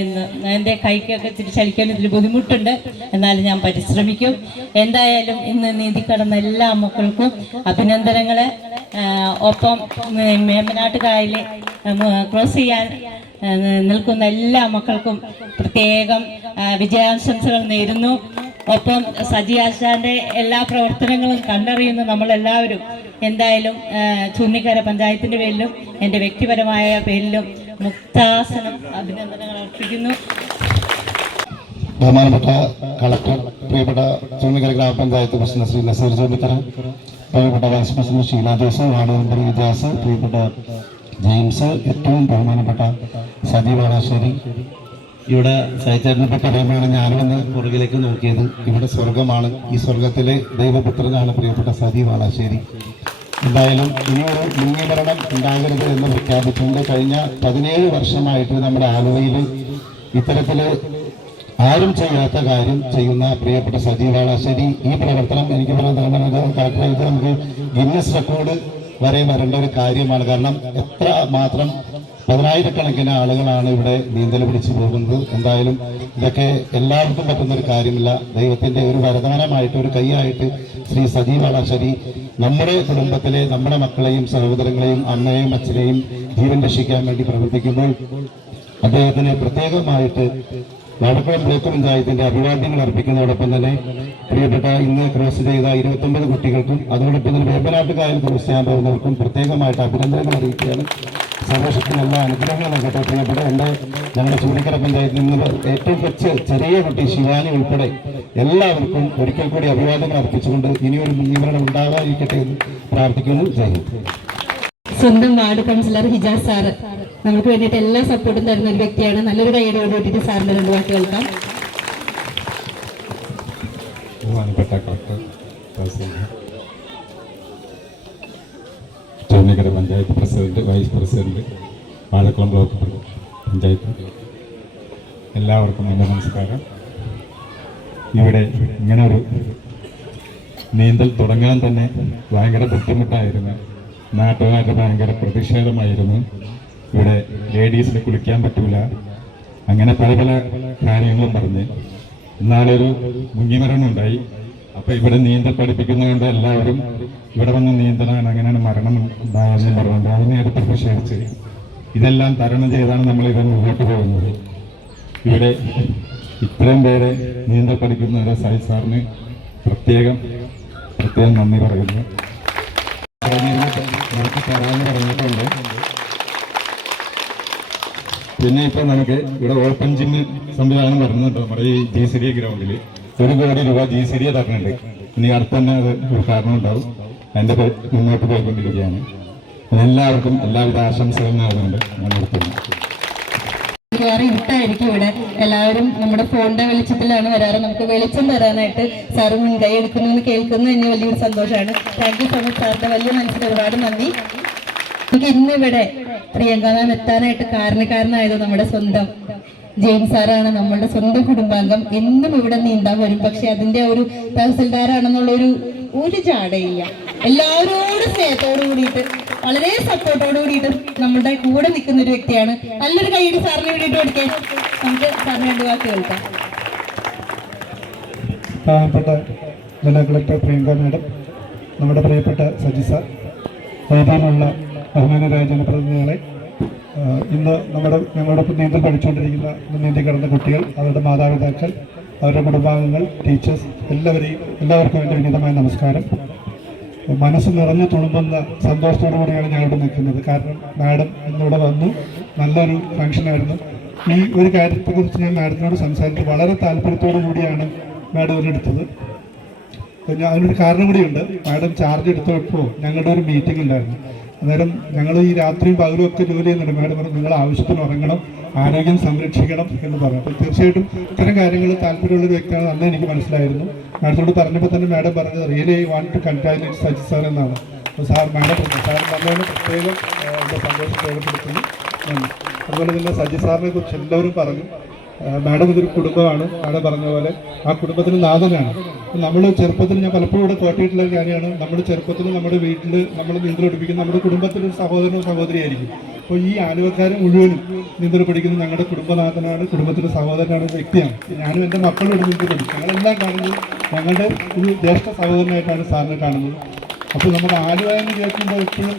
എന്ന്. എൻ്റെ കൈക്കൊക്കെ തിരിച്ചടിക്കാൻ ഇതിൽ ബുദ്ധിമുട്ടുണ്ട്, എന്നാലും ഞാൻ പരിശ്രമിക്കും. എന്തായാലും ഇന്ന് നീന്തിക്കടന്ന എല്ലാ മക്കൾക്കും അഭിനന്ദനങ്ങൾ. ഒപ്പം വേമ്പനാട്ട് കായൽ ക്രോസ് ചെയ്യാൻ നിൽക്കുന്ന എല്ലാ മക്കൾക്കും പ്രത്യേകം വിജയാശംസകൾ നേരുന്നു. ഒപ്പം സജി ആശാന്റെ എല്ലാ പ്രവർത്തനങ്ങളും കണ്ടറിയുന്ന നമ്മളെല്ലാവരും എന്തായാലും ചൂർണിക്കര പഞ്ചായത്തിന്റെ പേരിലും എൻ്റെ വ്യക്തിപരമായ പേരിലും മുക്താസനം അഭിനന്ദനങ്ങൾ അർപ്പിക്കുന്നു. ബഹുമാനപ്പെട്ട കളക്ടർ, പ്രിയപ്പെട്ട ചൂർണിക്കര ഗ്രാമപഞ്ചായത്ത് പ്രസിഡന്റ് ശ്രീ നസീർ ചൂർണിക്കര, പ്രിയപ്പെട്ട vice president Sheela Jose, ward member Ijas, പ്രിയപ്പെട്ട ജെയിംസ്, ഏറ്റവും ബഹുമാനപ്പെട്ട സജീവ് വളാശ്ശേരി. ഇവിടെ സഹിച്ചേട്ടനെ പറയുമ്പോഴാണ് ഞാനൊന്ന് പുറകിലേക്ക് നോക്കിയത്. ഇവിടെ സ്വർഗമാണ്, ഈ സ്വർഗത്തിലെ ദൈവപുത്രനാണ് പ്രിയപ്പെട്ട സജീവ് വളാശ്ശേരി. എന്തായാലും ഇനിയൊരു മുങ്ങിമരണം ഉണ്ടാകരുത് എന്ന് പ്രഖ്യാപിച്ചുകൊണ്ട് കഴിഞ്ഞ 17 വർഷമായിട്ട് നമ്മുടെ ആലുവയിൽ ഇത്തരത്തിൽ ആരും ചെയ്യാത്ത കാര്യം ചെയ്യുന്ന പ്രിയപ്പെട്ട സജീവ് വളാശ്ശേരി. ഈ പ്രവർത്തനം എനിക്ക് പറയുന്നത് കളക്ടറേറ്റ് നമുക്ക് ഗിന്നസ് റെക്കോർഡ് വരെ വരേണ്ട ഒരു കാര്യമാണ്. കാരണം എത്ര മാത്രം 10,000-കണക്കിന് ആളുകളാണ് ഇവിടെ നീന്തൽ പിടിച്ചു പോകുന്നത്. എന്തായാലും ഇതൊക്കെ എല്ലാവർക്കും പറ്റുന്ന ഒരു കാര്യമില്ല. ദൈവത്തിന്റെ ഒരു വരദാനമായിട്ട്, ഒരു കൈയായിട്ട് ശ്രീ സജീവ് വളാശ്ശേരി നമ്മുടെ കുടുംബത്തിലെ നമ്മുടെ മക്കളെയും സഹോദരങ്ങളെയും അമ്മയെയും അച്ഛനെയും ജീവൻ രക്ഷിക്കാൻ വേണ്ടി പ്രവർത്തിക്കുമ്പോൾ അദ്ദേഹത്തിന് പ്രത്യേകമായിട്ട് വാഴക്കുളം ബ്ലോക്ക് പഞ്ചായത്തിന്റെ അഭിവാദ്യങ്ങൾ അർപ്പിക്കുന്നതോടൊപ്പം തന്നെ പ്രിയപ്പെട്ട ഇന്ന് ക്രോസ് ചെയ്ത 29 കുട്ടികൾക്കും അതോടൊപ്പം തന്നെ വേമ്പനാട്ട് കായൽ ക്രോസ് ചെയ്യാൻ പോകുന്നവർക്കും പ്രത്യേകമായിട്ട് അഭിനന്ദനങ്ങൾ അറിയിക്കുകയാണ്. സന്തോഷത്തിന് എല്ലാ അനുഗ്രഹങ്ങളും നൽകട്ടെ. പ്രിയപ്പെട്ട ഞങ്ങളുടെ ചൂർണിക്കര പഞ്ചായത്തിൽ നിന്ന് ഏറ്റവും ചെറിയ കുട്ടി ശിവാനി ഉൾപ്പെടെ എല്ലാവർക്കും ഒരിക്കൽ കൂടി അഭിവാദ്യങ്ങൾ അർപ്പിച്ചുകൊണ്ട് ഇനിയൊരു മുൻഗണന ഉണ്ടാകാതിരിക്കട്ടെ എന്ന് പ്രാർത്ഥിക്കുന്നു. ജയ് ഹിന്ദ്. സ്വന്തം വാർഡ് കൗൺസിലർ ഹിജാസ് സാറ് നമുക്ക് വേണ്ടിയിട്ട് എല്ലാ സപ്പോർട്ടും തരുന്ന ഒരു വ്യക്തിയാണ്. നല്ലൊരു കൈയോട് കൂട്ടിയിട്ട് സാറിന്റെ രണ്ട് വാക്ക് കേൾക്കാം. ബഹുമാനപ്പെട്ട collector, Choornikkara panchayat president, vice president, Vazhakkulam block panchayat, എല്ലാവർക്കും എൻ്റെ നമസ്കാരം. ഇവിടെ ഇങ്ങനെ ഒരു നീന്തൽ തുടങ്ങാൻ തന്നെ ഭയങ്കര ബുദ്ധിമുട്ടായിരുന്നു. നാട്ടുകാരുടെ ഭയങ്കര പ്രതിഷേധമായിരുന്നു. ഇവിടെ ലേഡീസിന് കുളിക്കാൻ പറ്റൂല, അങ്ങനെ പല പല കാര്യങ്ങളും പറഞ്ഞ്. എന്നാലൊരു മുങ്ങിമരണം ഉണ്ടായി. അപ്പോൾ ഇവിടെ നീന്തൽ പഠിപ്പിക്കുന്നതുകൊണ്ട് എല്ലാവരും ഇവിടെ വന്ന് നീന്തലാണ്, അങ്ങനെയാണ് മരണം ഉണ്ടായെന്ന് പറഞ്ഞുകൊണ്ട് അതിനെ പ്രതിഷേധിച്ച് ഇതെല്ലാം തരണം ചെയ്താണ് നമ്മൾ ഇത് മുന്നോട്ട് പോകുന്നത്. ഇവിടെ ഇത്രയും പേരെ നീന്തൽ പഠിക്കുന്ന സായി സാറിന് പ്രത്യേകം നന്ദി പറയുന്നു. നമുക്ക് തരാമെന്ന് പറഞ്ഞിട്ടുണ്ട്. പിന്നെ ഇപ്പോൾ നമുക്ക് ഇവിടെ ഓപ്പൺ ജിമ്മ് സംവിധാനം വരുന്നുണ്ട് നമ്മുടെ ഈ GCD ഗ്രൗണ്ടിൽ. 1 കോടി രൂപ GCD തരുന്നുണ്ട്. ഇനി അടുത്ത് തന്നെ അത് ഉദ്ഘാടനം ഉണ്ടാവും. അതിൻ്റെ മുന്നോട്ട് പോയിക്കൊണ്ടിരിക്കുകയാണ്. എല്ലാവർക്കും എല്ലാവിധ ആശംസകളും നേർന്നുകൊണ്ട് ഞാൻ നിർത്തുന്നു. വേറെ ഇരുട്ടായിരിക്കും ഇവിടെ. എല്ലാവരും നമ്മുടെ ഫോണിന്റെ വെളിച്ചത്തിലാണ് വരാറ്. നമുക്ക് വെളിച്ചം തരാനായിട്ട് സാറ് മുൻകൈ എടുക്കുന്നു എന്ന് കേൾക്കുന്നത് തന്നെ വലിയൊരു സന്തോഷമാണ്. താങ്ക് യു സോ മച്ച് സാറിന്റെ വലിയ മനസ്സിന് ഒരുപാട് നന്ദി. നമുക്ക് ഇന്നിവിടെ പ്രിയങ്ക മാം എത്താനായിട്ട് കാരണക്കാരനായത് നമ്മുടെ സ്വന്തം ജെയിംസ് സാറാണ്. നമ്മളുടെ സ്വന്തം കുടുംബാംഗം. എന്നും ഇവിടെ നീന്താൻ വരും. പക്ഷെ അതിന്റെ ഒരു തഹസിൽദാരാണെന്നുള്ള ഒരു ജാടയില്ല. എല്ലാവരോടും സ്നേഹത്തോടു കൂടിയിട്ട് വളരെ സപ്പോർട്ടോട് കൂടിയിട്ട് നമ്മുടെ കൂടെ നിൽക്കുന്ന ഒരു വ്യക്തിയാണ്. നല്ലൊരു കൈയ്യടി സാറിന് വേണ്ടിയിട്ട് കൊടുക്കാൻ. നമുക്ക് സാറിന് 2 വാക്ക് കേൾക്കാം. ബഹുമാനപ്പെട്ട ജില്ലാ കളക്ടർ പ്രിയങ്ക മാഡം, നമ്മുടെ പ്രിയപ്പെട്ട സജി സാർ, വേദിയിലുള്ള ബഹുമാനരായ ജനപ്രതിനിധികളെ, ഇന്ന് ഞങ്ങളോടൊപ്പം നീന്തൽ പഠിച്ചുകൊണ്ടിരിക്കുന്ന നീന്തി കിടന്ന കുട്ടികൾ, അവരുടെ മാതാപിതാക്കൾ, അവരുടെ കുടുംബാംഗങ്ങൾ, ടീച്ചേഴ്സ്, എല്ലാവർക്കും എൻ്റെ വിനീതമായ നമസ്കാരം. മനസ്സ് നിറഞ്ഞു തുളുമ്പുന്ന സന്തോഷത്തോടു കൂടിയാണ് ഞങ്ങളിവിടെ നിൽക്കുന്നത്. കാരണം മാഡം ഇന്നിവിടെ വന്നു. നല്ലൊരു ഫംഗ്ഷനായിരുന്നു. ഈ ഒരു കാര്യത്തെക്കുറിച്ച് ഞാൻ മാഡത്തിനോട് സംസാരിച്ച് വളരെ താല്പര്യത്തോടു കൂടിയാണ് മാഡം ഇതിനെടുത്തത്. പിന്നെ അതിനൊരു കാരണം കൂടിയുണ്ട്. മാഡം ചാർജ് എടുത്തപ്പോൾ ഞങ്ങളുടെ ഒരു മീറ്റിംഗ് ഉണ്ടായിരുന്നു. അന്നേരം ഞങ്ങൾ ഈ രാത്രിയും പകലും ഒക്കെ ജോലി ചെയ്യുന്നുണ്ട്. മാഡം പറഞ്ഞു നിങ്ങൾ ആവശ്യത്തിന് ഉറങ്ങണം, ആരോഗ്യം സംരക്ഷിക്കണം എന്ന് പറഞ്ഞു. അപ്പോൾ തീർച്ചയായിട്ടും ഇത്തരം കാര്യങ്ങൾ താല്പര്യമുള്ളൊരു വ്യക്തിയാണ് അന്ന് എനിക്ക് മനസ്സിലായിരുന്നു. മാഡത്തോട് പറഞ്ഞപ്പോൾ തന്നെ മാഡം പറഞ്ഞത് really I want to congratulate Saji sir എന്നാണ്. അപ്പോൾ സാർ നല്ലപോലെ പ്രത്യേകം എൻ്റെ സന്തോഷം രേഖപ്പെടുത്തുന്നു. അതുപോലെ തന്നെ സജി സാറിനെ കുറിച്ച് എല്ലാവരും പറഞ്ഞു. മാഡം ഇതൊരു കുടുംബമാണ്. മാഡം പറഞ്ഞ പോലെ ആ കുടുംബത്തിന് നാഥനാണ്. നമ്മൾ ചെറുപ്പത്തിൽ ഞാൻ പലപ്പോഴും ഇവിടെ കോട്ടിയിട്ടുള്ള ഒരു കാര്യമാണ്, നമ്മുടെ ചെറുപ്പത്തിൽ നമ്മുടെ വീട്ടിൽ നമ്മൾ നീന്തൽ പഠിപ്പിക്കുന്ന നമ്മുടെ കുടുംബത്തിലൊരു സഹോദരനോ സഹോദരിയായിരിക്കും. അപ്പോൾ ഈ ആലുവക്കാർ മുഴുവനും നീന്തൽ പഠിക്കുന്നത് ഞങ്ങളുടെ കുടുംബനാഥനാണ്, കുടുംബത്തിൻ്റെ സഹോദരനാണ്, ഒരു വ്യക്തിയാണ്. ഞാനും എൻ്റെ മക്കളും ഇവിടെ നീന്തൽ പഠിക്കും. ഞങ്ങളെല്ലാം കാണുന്നത് ഞങ്ങളുടെ ഒരു ജ്യേഷ്ഠ സഹോദരനായിട്ടാണ് സാറിനെ കാണുന്നത്. അപ്പോൾ നമ്മുടെ ആലുവ എന്ന് കേൾക്കുമ്പോൾ എപ്പോഴും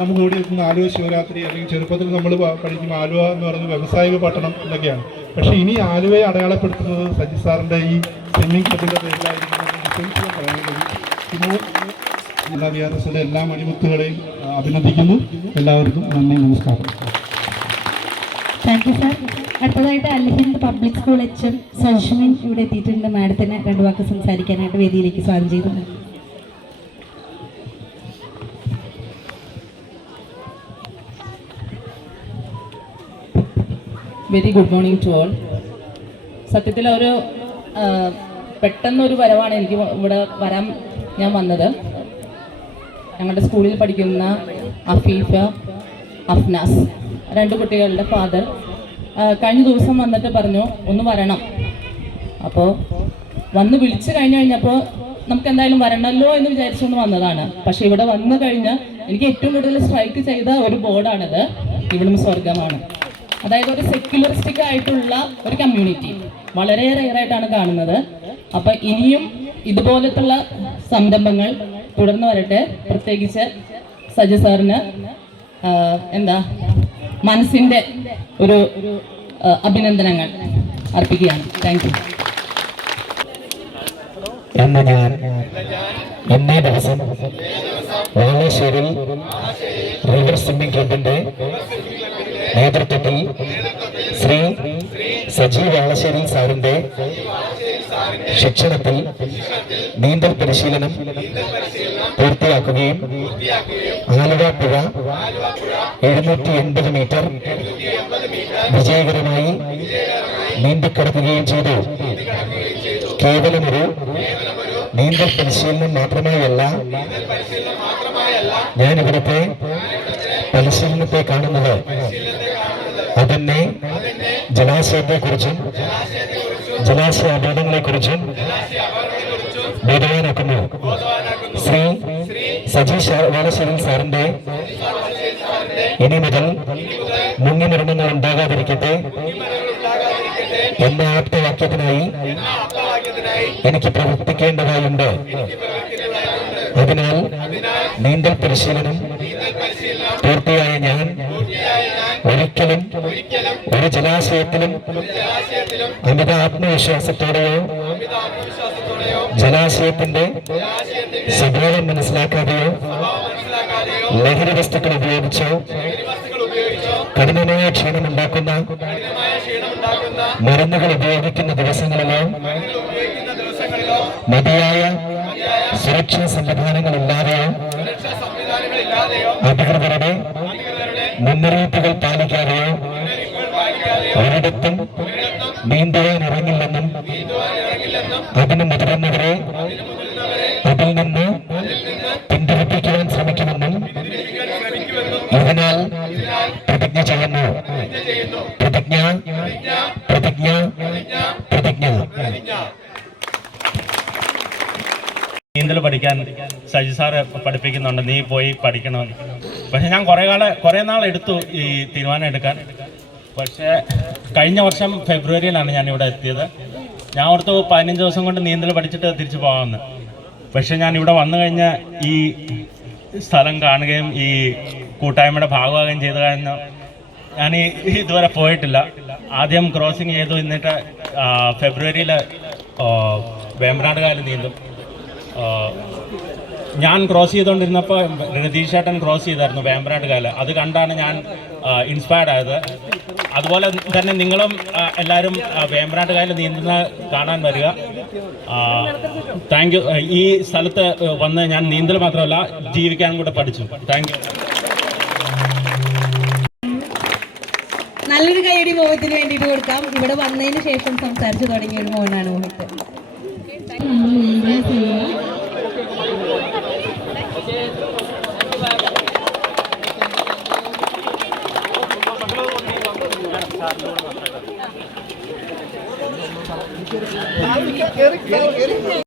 നമുക്ക് ഓടി എത്തുന്ന ആലുവ ശിവരാത്രി, അല്ലെങ്കിൽ ചെറുപ്പത്തിൽ നമ്മൾ പഠിക്കും ആലുവ എന്ന് പറയുന്നത് വ്യവസായിക പട്ടണം എന്നൊക്കെയാണ്. പക്ഷേ ഇനി ആലുവയെ അടയാളപ്പെടുത്തുന്നത് സജി സാറിൻ്റെ ഈ സ്വിമ്മിംഗ് ക്ലബിൻ്റെ പേരിലായിരിക്കും പറയുന്നത്. പിന്നെ ജില്ലാ VRSയുടെ എല്ലാ മണിമുത്തുകളെയും അഭിനന്ദിക്കുന്നു. എല്ലാവർക്കും നന്ദി, നമസ്കാരം. Thank you sir. അടുത്തതായിട്ട് Alhind public school HM Sajmin ഇവിടെ എത്തിയിട്ടുണ്ട്. മാഡത്തിന് 2 വാക്ക് സംസാരിക്കാനായിട്ട് വേദിയിലേക്ക് സ്വാഗതം ചെയ്യുന്നു. Very good morning to all. സത്യത്തിൽ പെട്ടെന്നൊരു വരവാണ് എനിക്ക് ഇവിടെ വരാൻ ഞാൻ വന്നത്. ഞങ്ങളുടെ സ്കൂളിൽ പഠിക്കുന്ന അഫീഫ, അഫ്നാസ്, 2 കുട്ടികളുടെ ഫാദർ കഴിഞ്ഞ ദിവസം വന്നിട്ട് പറഞ്ഞു ഒന്ന് വരണം. അപ്പോൾ വന്ന് വിളിച്ചു കഴിഞ്ഞപ്പോൾ നമുക്ക് എന്തായാലും വരണമല്ലോ എന്ന് വിചാരിച്ചുകൊണ്ട് വന്നതാണ്. പക്ഷെ ഇവിടെ വന്നു കഴിഞ്ഞ് എനിക്ക് ഏറ്റവും കൂടുതൽ സ്ട്രൈക്ക് ചെയ്ത ഒരു ബോർഡാണിത്, ഇവിടും സ്വർഗമാണ്. അതായത് ഒരു സെക്യുലറിസ്റ്റിക് ആയിട്ടുള്ള ഒരു കമ്മ്യൂണിറ്റി വളരെ റെയറായിട്ടാണ് കാണുന്നത്. അപ്പം ഇനിയും ഇതുപോലത്തുള്ള സംരംഭങ്ങൾ തുടർന്ന് വരട്ടെ. പ്രത്യേകിച്ച് സജി സാറിന് മനസ്സിൻ്റെ ഒരു അഭിനന്ദനങ്ങൾ അർപ്പിക്കുകയാണ്. Thank you. ഇന്നേ ദിവസം വാളശ്ശേരിയിൽ റിവർ സ്വിമ്മിംഗ് ക്ലബിന്റെ നേതൃത്വത്തിൽ ശ്രീ സജി വാളശ്ശേരി സാറിന്റെ ശിക്ഷണത്തിൽ നീന്തൽ പരിശീലനം പൂർത്തിയാക്കുകയും ആലുവ പുഴ 780 മീറ്റർ വിജയകരമായി നീന്തിക്കടക്കുകയും ചെയ്തു. കേവലമൊരു നീന്തൽ പരിശീലനം മാത്രമായല്ല ഞാൻ ഇവിടുത്തെ പരിശീലനത്തെ കാണുന്നത്, അതെന്നെ ജലാശയത്തെക്കുറിച്ചും ജലാശയ അപകടങ്ങളെക്കുറിച്ചും ബോധവാനാക്കുന്നു. ശ്രീ സജി വാളശ്ശേരി സാറിന്റെ ഇനി മുതൽ മുങ്ങിമരണങ്ങൾ ഉണ്ടാകാതിരിക്കട്ടെ എന്ന ആപ്തവാക്യത്തിനായി എനിക്ക് പ്രവർത്തിക്കേണ്ടതായുണ്ട്. അതിനാൽ നീന്തൽ പരിശീലനം പൂർത്തിയായ ഞാൻ ഒരിക്കലും ഒരു ജലാശയത്തിലും അമിത ആത്മവിശ്വാസത്തോടെയോ ജലാശയത്തിന്റെ സ്വഭാവം മനസ്സിലാക്കാതെയോ ലഹരി വസ്തുക്കൾ ഉപയോഗിച്ചോ കഠിനമായ ക്ഷീണമുണ്ടാക്കുന്ന മരുന്നുകൾ ഉപയോഗിക്കുന്ന ദിവസങ്ങളിലോ മതിയായ സുരക്ഷാ സംവിധാനങ്ങളില്ലാതെയോ അധികൃതരുടെ മുന്നറിയിപ്പുകൾ പാലിക്കാതെയോ ഒരിടത്തും നീന്തുവാൻ ഇറങ്ങില്ലെന്നും അതിന് മുതിർന്നവരെ അതിൽ നിന്ന് പിന്തിരിപ്പിക്കുവാൻ ശ്രമിക്കുമെന്നും ഇതിനാൽ പ്രതിജ്ഞ ചെയ്യുന്നു. പ്രതിജ്ഞ പ്രതിജ്ഞ പ്രതിജ്ഞ. നീന്തൽ പഠിക്കാൻ സജി സാറ് പഠിപ്പിക്കുന്നുണ്ട്, നീ പോയി പഠിക്കണമെന്ന്. പക്ഷെ ഞാൻ കുറേ നാൾ എടുത്തു ഈ തീരുമാനം എടുക്കാൻ. പക്ഷേ കഴിഞ്ഞ വർഷം ഫെബ്രുവരിയിലാണ് ഞാൻ ഇവിടെ എത്തിയത്. ഞാൻ ഓർത്തു 15 ദിവസം കൊണ്ട് നീന്തൽ പഠിച്ചിട്ട് തിരിച്ചു പോകാമെന്ന്. പക്ഷെ ഞാൻ ഇവിടെ വന്നു കഴിഞ്ഞ ഈ സ്ഥലം കാണുകയും ഈ കൂട്ടായ്മയുടെ ഭാഗമാകുകയും ചെയ്ത കാരണം ഞാൻ ഇതുവരെ പോയിട്ടില്ല. ആദ്യം ക്രോസിങ് ചെയ്തു, എന്നിട്ട് ഫെബ്രുവരിയിൽ വേമ്പനാട് കായൽ നീന്തും. ഞാൻ ക്രോസ് ചെയ്തുകൊണ്ടിരുന്നപ്പോൾ രതീഷേട്ടൻ ക്രോസ് ചെയ്തായിരുന്നു വേമ്പനാട് കായൽ. അത് കണ്ടാണ് ഞാൻ ഇൻസ്പയർഡ് ആയത്. അതുപോലെ തന്നെ നിങ്ങളും എല്ലാവരും വേമ്പനാട് കായൽ നീന്തുന്ന കാണാൻ വരിക. Thank you. ഈ സ്ഥലത്ത് വന്ന് ഞാൻ നീന്തൽ മാത്രമല്ല ജീവിക്കാൻ കൂടെ പഠിച്ചു. Thank you. നല്ലൊരു കൈയടി മോഹത്തിന് വേണ്ടിയിട്ട് കൊടുക്കാം. ഇവിടെ വന്നതിന് ശേഷം സംസാരിച്ചു തുടങ്ങിയ ഒരു മോനാണ് മോഹിത്ത്.